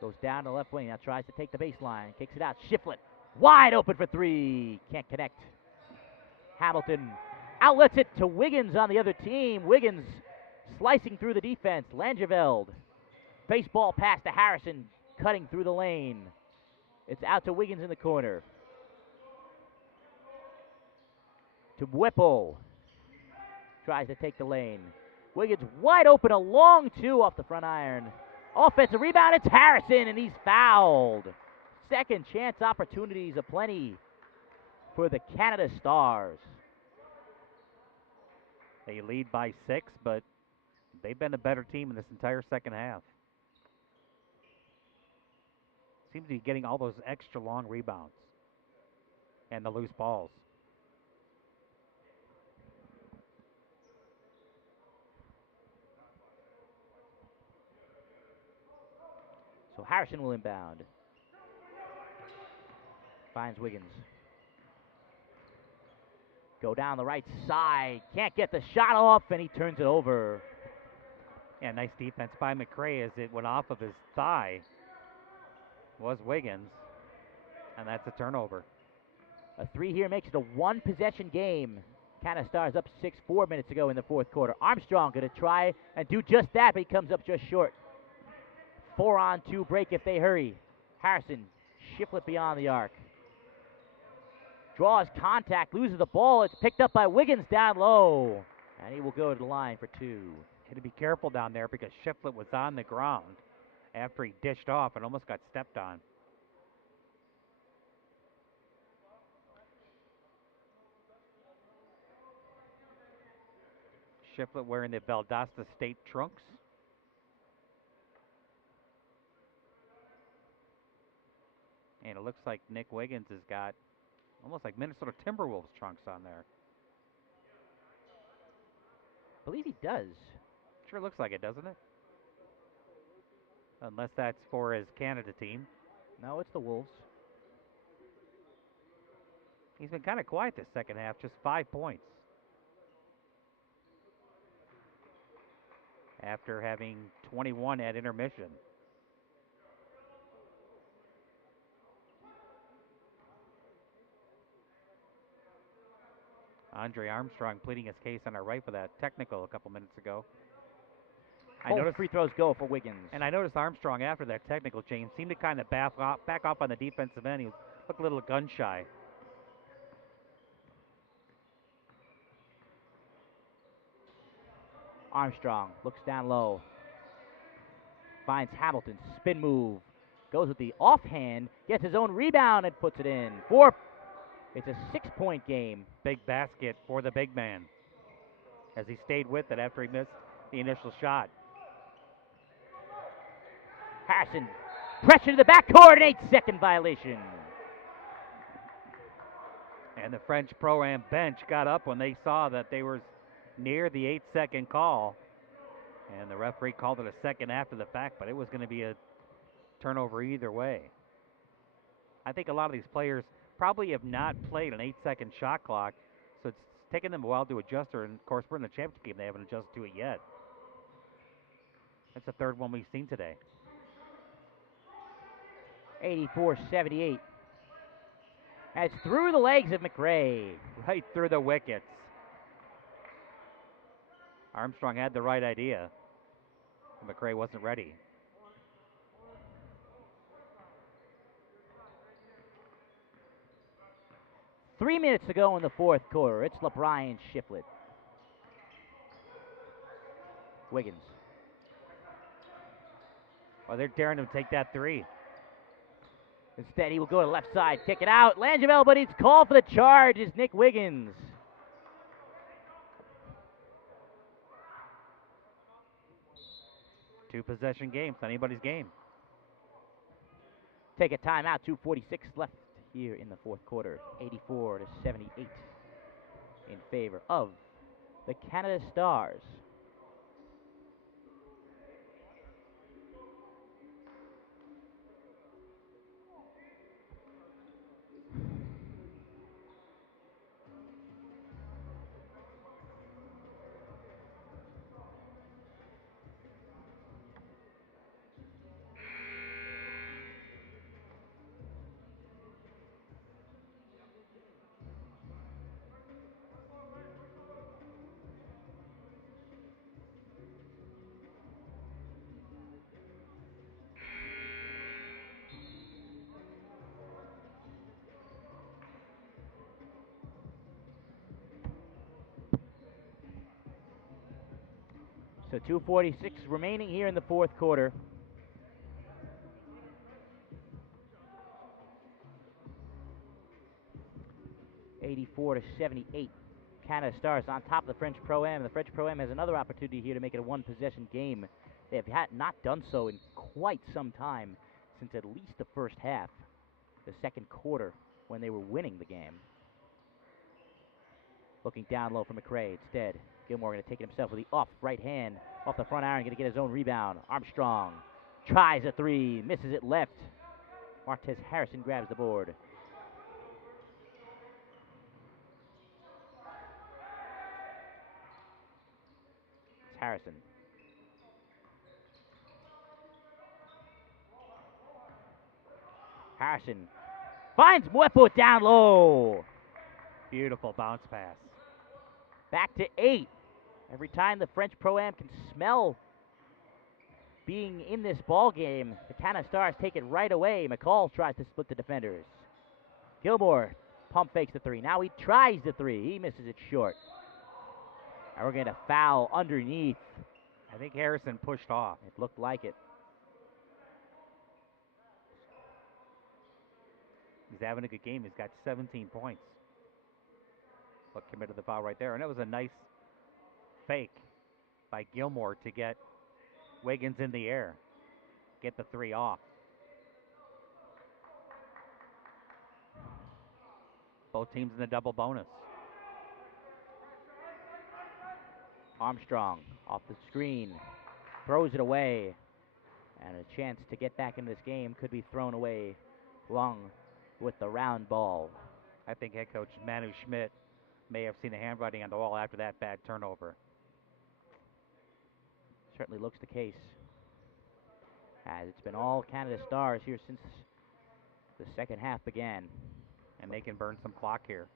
Goes down to the left wing. Now tries to take the baseline. Kicks it out. Shiflett wide open for three. Can't connect. Hamilton outlets it to Wiggins on the other team. Wiggins slicing through the defense. Langeveld. Baseball pass to Harrison. Cutting through the lane. It's out to Wiggins in the corner. To Whipple. Tries to take the lane. Wiggins wide open. A long two off the front iron. Offensive rebound. It's Harrison, and he's fouled. Second chance opportunities aplenty for the Canada Stars. They lead by 6, but they've been a better team in this entire second half. seems to be getting all those extra long rebounds and the loose balls. So Harrison will inbound. Finds Wiggins. Go down the right side. Can't get the shot off, and he turns it over. Yeah, nice defense by McRae as it went off of his thigh. Was Wiggins. And that's a turnover. A 3 here makes it a 1-possession game. Canada Stars up 6, 4 minutes ago in the fourth quarter. Armstrong going to try and do just that, but he comes up just short. 4-on-2 break if they hurry. Harrison, Shiflett beyond the arc. Draws contact, loses the ball. It's picked up by Wiggins down low. And he will go to the line for 2. Had to be careful down there because Shiflett was on the ground after he dished off and almost got stepped on. Shiflett wearing the Valdosta State trunks. And it looks like Nick Wiggins has got almost like Minnesota Timberwolves trunks on there. I believe he does. Sure looks like it, doesn't it? Unless that's for his Canada team. No, it's the Wolves. He's been kind of quiet this second half, just 5 points. After having 21 at intermission. Andre Armstrong pleading his case on our right for that technical a couple minutes ago. I noticed free throws go for Wiggins. And I noticed Armstrong after that technical, James, seemed to kind of back off on the defensive end. He looked a little gun shy. Armstrong looks down low. Finds Hamilton. Spin move. Goes with the offhand. Gets his own rebound and puts it in. It's a 6-point game. Big basket for the big man as he stayed with it after he missed the initial shot. Harrison, pressure to the backcourt, an 8-second violation. And the French Pro-Am bench got up when they saw that they were near the 8-second call. And the referee called it a second after the fact, but it was going to be a turnover either way. I think a lot of these players probably have not played an 8-second shot clock, so it's taken them a while to adjust. And of course, we're in the championship game; they haven't adjusted to it yet. That's the third one we've seen today. 84-78. And it's through the legs of McRae. Right through the wickets. Armstrong had the right idea. McRae wasn't ready. Three minutes to go in the fourth quarter. It's LeBron Shiflett. Wiggins. Well, they're daring him to take that three. Instead, he will go to the left side, kick it out. Langeville, but it's called for the charge is Nick Wiggins. Two-possession game. It's anybody's game. Take a timeout. 2:46 left here in the fourth quarter. 84-78 in favor of the Canada Stars. So 2:46 remaining here in the fourth quarter. (84-78). Canada Stars on top of the French Pro-Am. The French Pro-Am has another opportunity here to make it a one-possession game. They have not done so in quite some time. since at least the first half, the second quarter, when they were winning the game. Looking down low for McRae. Instead, Gilmore going to take it himself with the off right hand, off the front iron, going to get his own rebound. Armstrong tries a three, misses it left. Martez Harrison grabs the board. It's Harrison. Harrison finds Mwepu down low. Beautiful bounce pass. Back to 8. Every time the French Pro-Am can smell being in this ball game, the Canada Stars take it right away. McCall tries to split the defenders. Gilmore pump fakes the three. Now he tries the three. He misses it short. And we're going to foul underneath. I think Harrison pushed off. It looked like it. He's having a good game. He's got 17 points. But committed the foul right there. And it was a nice fake by Gilmore to get Wiggins in the air. Get the three off. Both teams in the double bonus. Armstrong off the screen. Throws it away. And a chance to get back in this game could be thrown away along with the round ball. I think head coach Manu Schmidt may have seen the handwriting on the wall after that bad turnover. Certainly looks the case. As it's been all Canada Stars here since the second half began. And they can burn some clock here.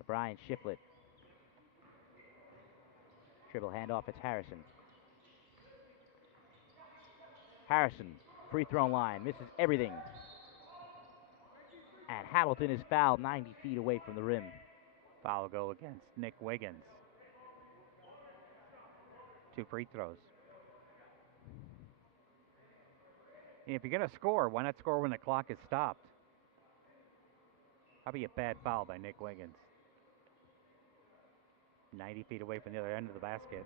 LeBron Shiflett. Dribble handoff, it's Harrison. Harrison, free throw line, misses everything. And Hamilton is fouled 90 feet away from the rim. Foul go against Nick Wiggins. 2 free throws. And if you're going to score, why not score when the clock is stopped? Probably a bad foul by Nick Wiggins. 90 feet away from the other end of the basket.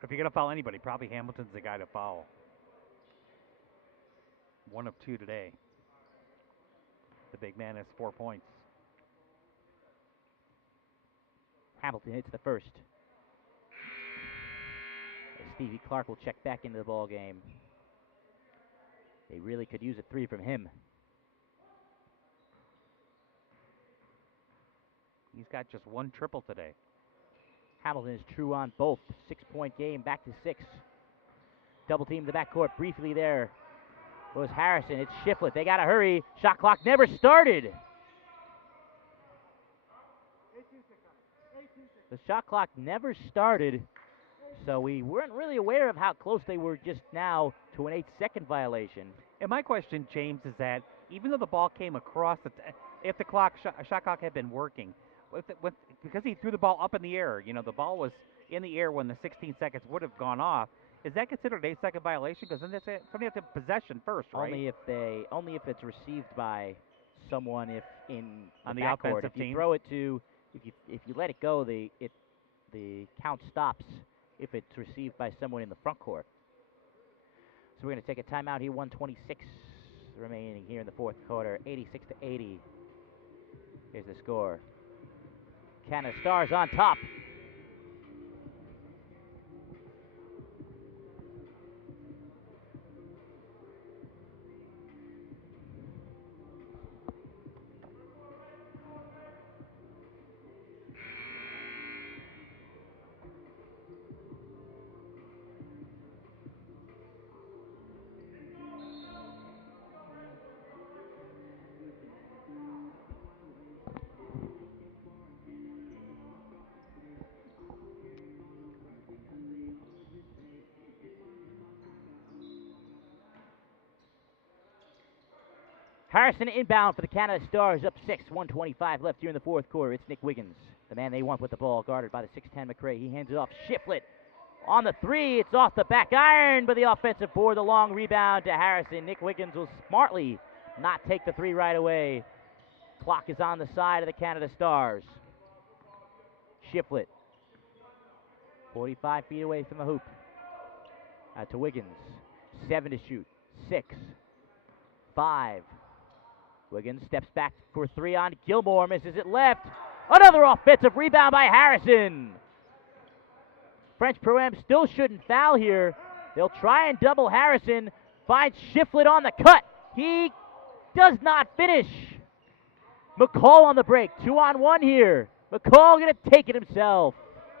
But if you're going to foul anybody, probably Hamilton's the guy to foul. 1 of 2 today. The big man has 4 points. Hamilton hits the first. As Stevie Clark will check back into the ball game. They really could use a three from him. He's got just 1 triple today. Hamilton is true on both. 6-point game, back to 6. Double team in the backcourt briefly there was Harrison. It's Shiflett. They got to hurry. Shot clock never started. The shot clock never started, so we weren't really aware of how close they were just now to an 8-second violation. And my question, James, is that even though the ball came across, if the shot clock had been working, because he threw the ball up in the air, the ball was in the air when the 16 seconds would have gone off. Is that considered an 8-second violation? Because then somebody has to have possession first, right? Only if it's received by someone on the backcourt. offensive If you team. throw it to, if you let it go, the count stops if it's received by someone in the front court. So we're going to take a timeout here. 1:26 remaining here in the fourth quarter. 86-80. Here's the score. Canada Stars on top. Harrison inbound for the Canada Stars, up 6, 1:25 left here in the fourth quarter. It's Nick Wiggins, the man they want with the ball, guarded by the 6'10 McRae. He hands it off. Shiflett on the three. It's off the back iron, but the offensive board, the long rebound to Harrison. Nick Wiggins will smartly not take the three right away. Clock is on the side of the Canada Stars. Shiflett, 45 feet away from the hoop. To Wiggins. 7 to shoot. 6. 5. Wiggins steps back for 3 on Gilmore. Misses it left. Another offensive rebound by Harrison. French Pro-Am still shouldn't foul here. They'll try and double Harrison. Finds Shiflett on the cut. He does not finish. McCall on the break. 2-on-1 here. McCall going to take it himself.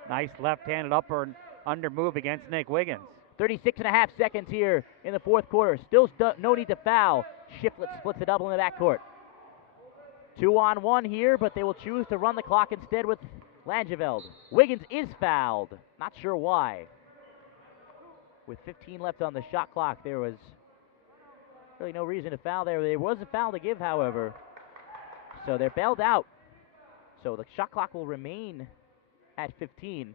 Nice left-handed upper and under move against Nick Wiggins. 36.5 seconds here in the fourth quarter. Still no need to foul. Shiflett splits a double in the backcourt. 2-on-1 here, but they will choose to run the clock instead with Langeveld. Wiggins is fouled. Not sure why. With 15 left on the shot clock, there was really no reason to foul there. There was a foul to give, however. So they're bailed out. So the shot clock will remain at 15.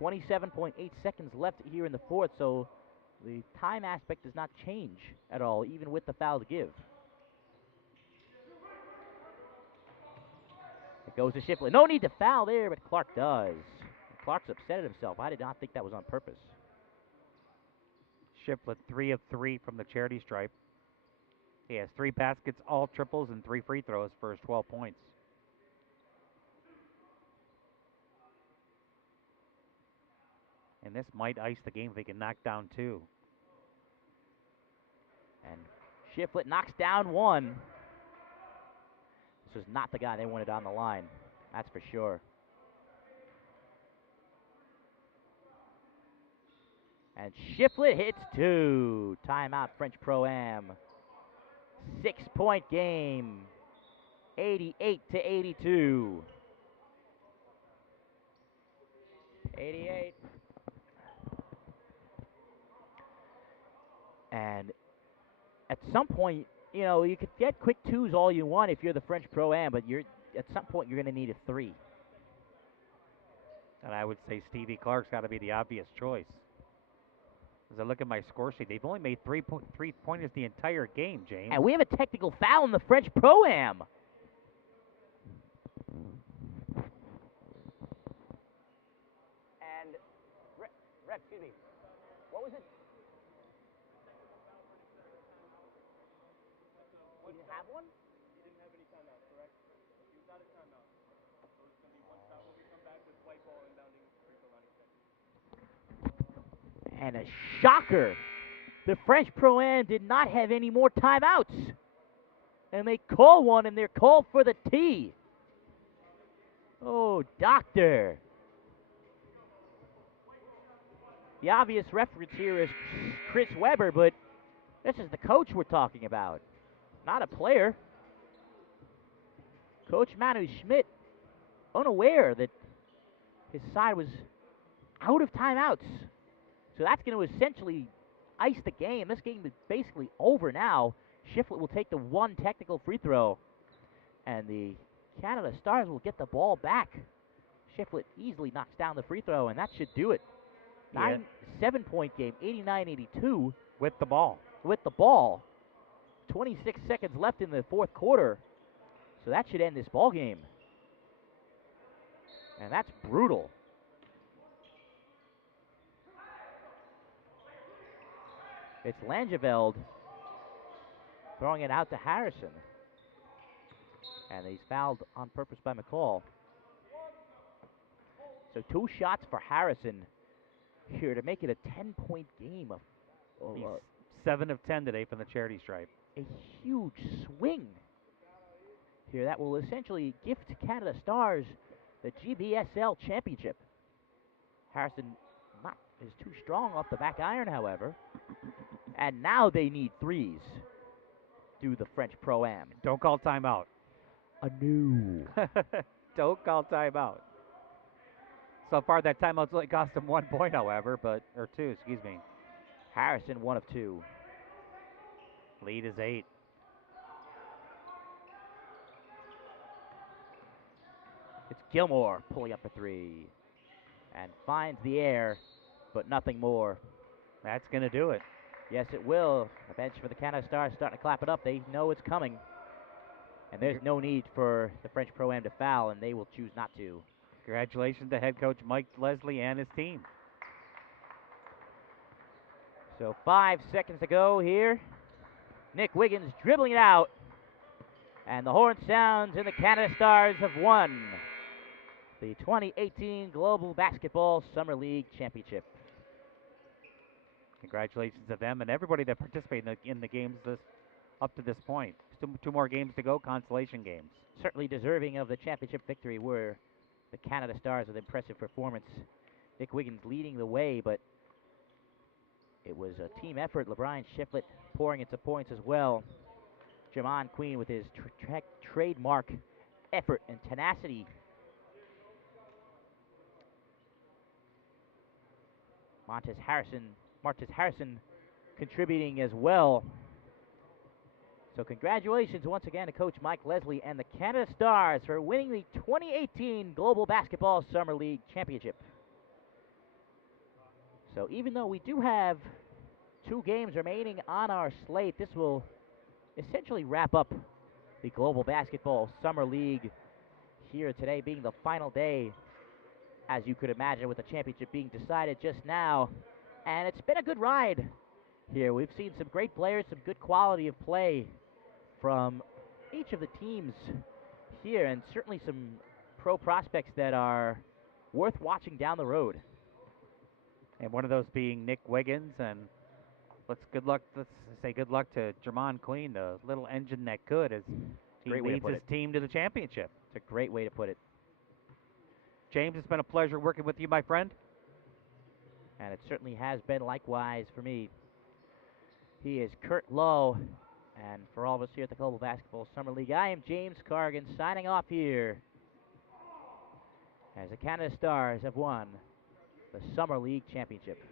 27.8 seconds left here in the fourth, so the time aspect does not change at all, even with the foul to give. It goes to Shiflett. No need to foul there, but Clark does. Clark's upset at himself. I did not think that was on purpose. Shiflett 3 of 3 from the charity stripe. He has 3 baskets, all triples, and 3 free throws for his 12 points. And this might ice the game if he can knock down 2. And Shiflett knocks down 1. This was not the guy they wanted on the line. That's for sure. And Shiflett hits 2. Timeout, French Pro-Am. 6-point game. 88 to 82. 88. And at some point, you know, you could get quick 2s all you want if you're the French Pro-Am, but at some point you're going to need a 3. And I would say Stevie Clark's got to be the obvious choice. As I look at my score sheet, they've only made 3-pointers the entire game, James. And we have a technical foul in the French Pro-Am. And, ref, excuse me, what was it? We didn't have one? He didn't have any timeouts, correct? He was out of timeout. So it's going to be one foul when we come back with white ball and bounding free throw line extension. And a shocker. The French Pro-Am did not have any more timeouts. And they call one, and they're called for the tee. Oh, doctor. The obvious reference here is Chris Webber, but this is the coach we're talking about, not a player. Coach Manu Schmidt, unaware that his side was out of timeouts. So that's going to essentially ice the game. This game is basically over now. Shiflett will take the 1 technical free throw, and the Canada Stars will get the ball back. Shiflett easily knocks down the free throw, and that should do it. 7-point game, 89-82. With the ball. With the ball. 26 seconds left in the fourth quarter. So that should end this ball game. And that's brutal. It's Langeveld throwing it out to Harrison. And he's fouled on purpose by McCall. So 2 shots for Harrison here to make it a 10-point game. He's 7 of 10 today from the charity stripe. A huge swing here that will essentially gift Canada Stars the GBSL championship. Harrison is too strong off the back iron, however. And now they need 3s. Do the French Pro-Am. Don't call timeout. No. Don't call timeout. So far, that timeout's only cost him 1 point, however, or 2, excuse me. Harrison, 1 of 2. Lead is 8. It's Gilmore pulling up a 3. And finds the air, but nothing more. That's going to do it. Yes, it will. The bench for the Canada Stars starting to clap it up. They know it's coming. And there's no need for the French Pro-Am to foul, and they will choose not to. Congratulations to head coach Mike Leslie and his team. So 5 seconds to go here. Nick Wiggins dribbling it out. And the horn sounds, and the Canada Stars have won the 2018 Global Basketball Summer League Championship. Congratulations to them and everybody that participated in the games up to this point. Still 2 more games to go, consolation games. Certainly deserving of the championship victory were the Canada Stars with impressive performance. Nick Wiggins leading the way, but it was a team effort. LeBron Shiflett pouring into points as well. Jermon Queen with his trademark effort and tenacity. Martez Harrison contributing as well. So congratulations once again to Coach Mike Leslie and the Canada Stars for winning the 2018 Global Basketball Summer League Championship. So even though we do have 2 games remaining on our slate, this will essentially wrap up the Global Basketball Summer League here today, being the final day, as you could imagine, with the championship being decided just now. And it's been a good ride here. We've seen some great players, some good quality of play from each of the teams here, and certainly some pro prospects that are worth watching down the road. And one of those being Nick Wiggins, and let's say good luck to Jermon Queen, the little engine that could, as he leads his team to the championship. It's a great way to put it. James, it's been a pleasure working with you, my friend. And it certainly has been likewise for me. He is Kurt Lowe, and for all of us here at the Global Basketball Summer League, I am James Cargan signing off here as the Canada Stars have won the Summer League Championship.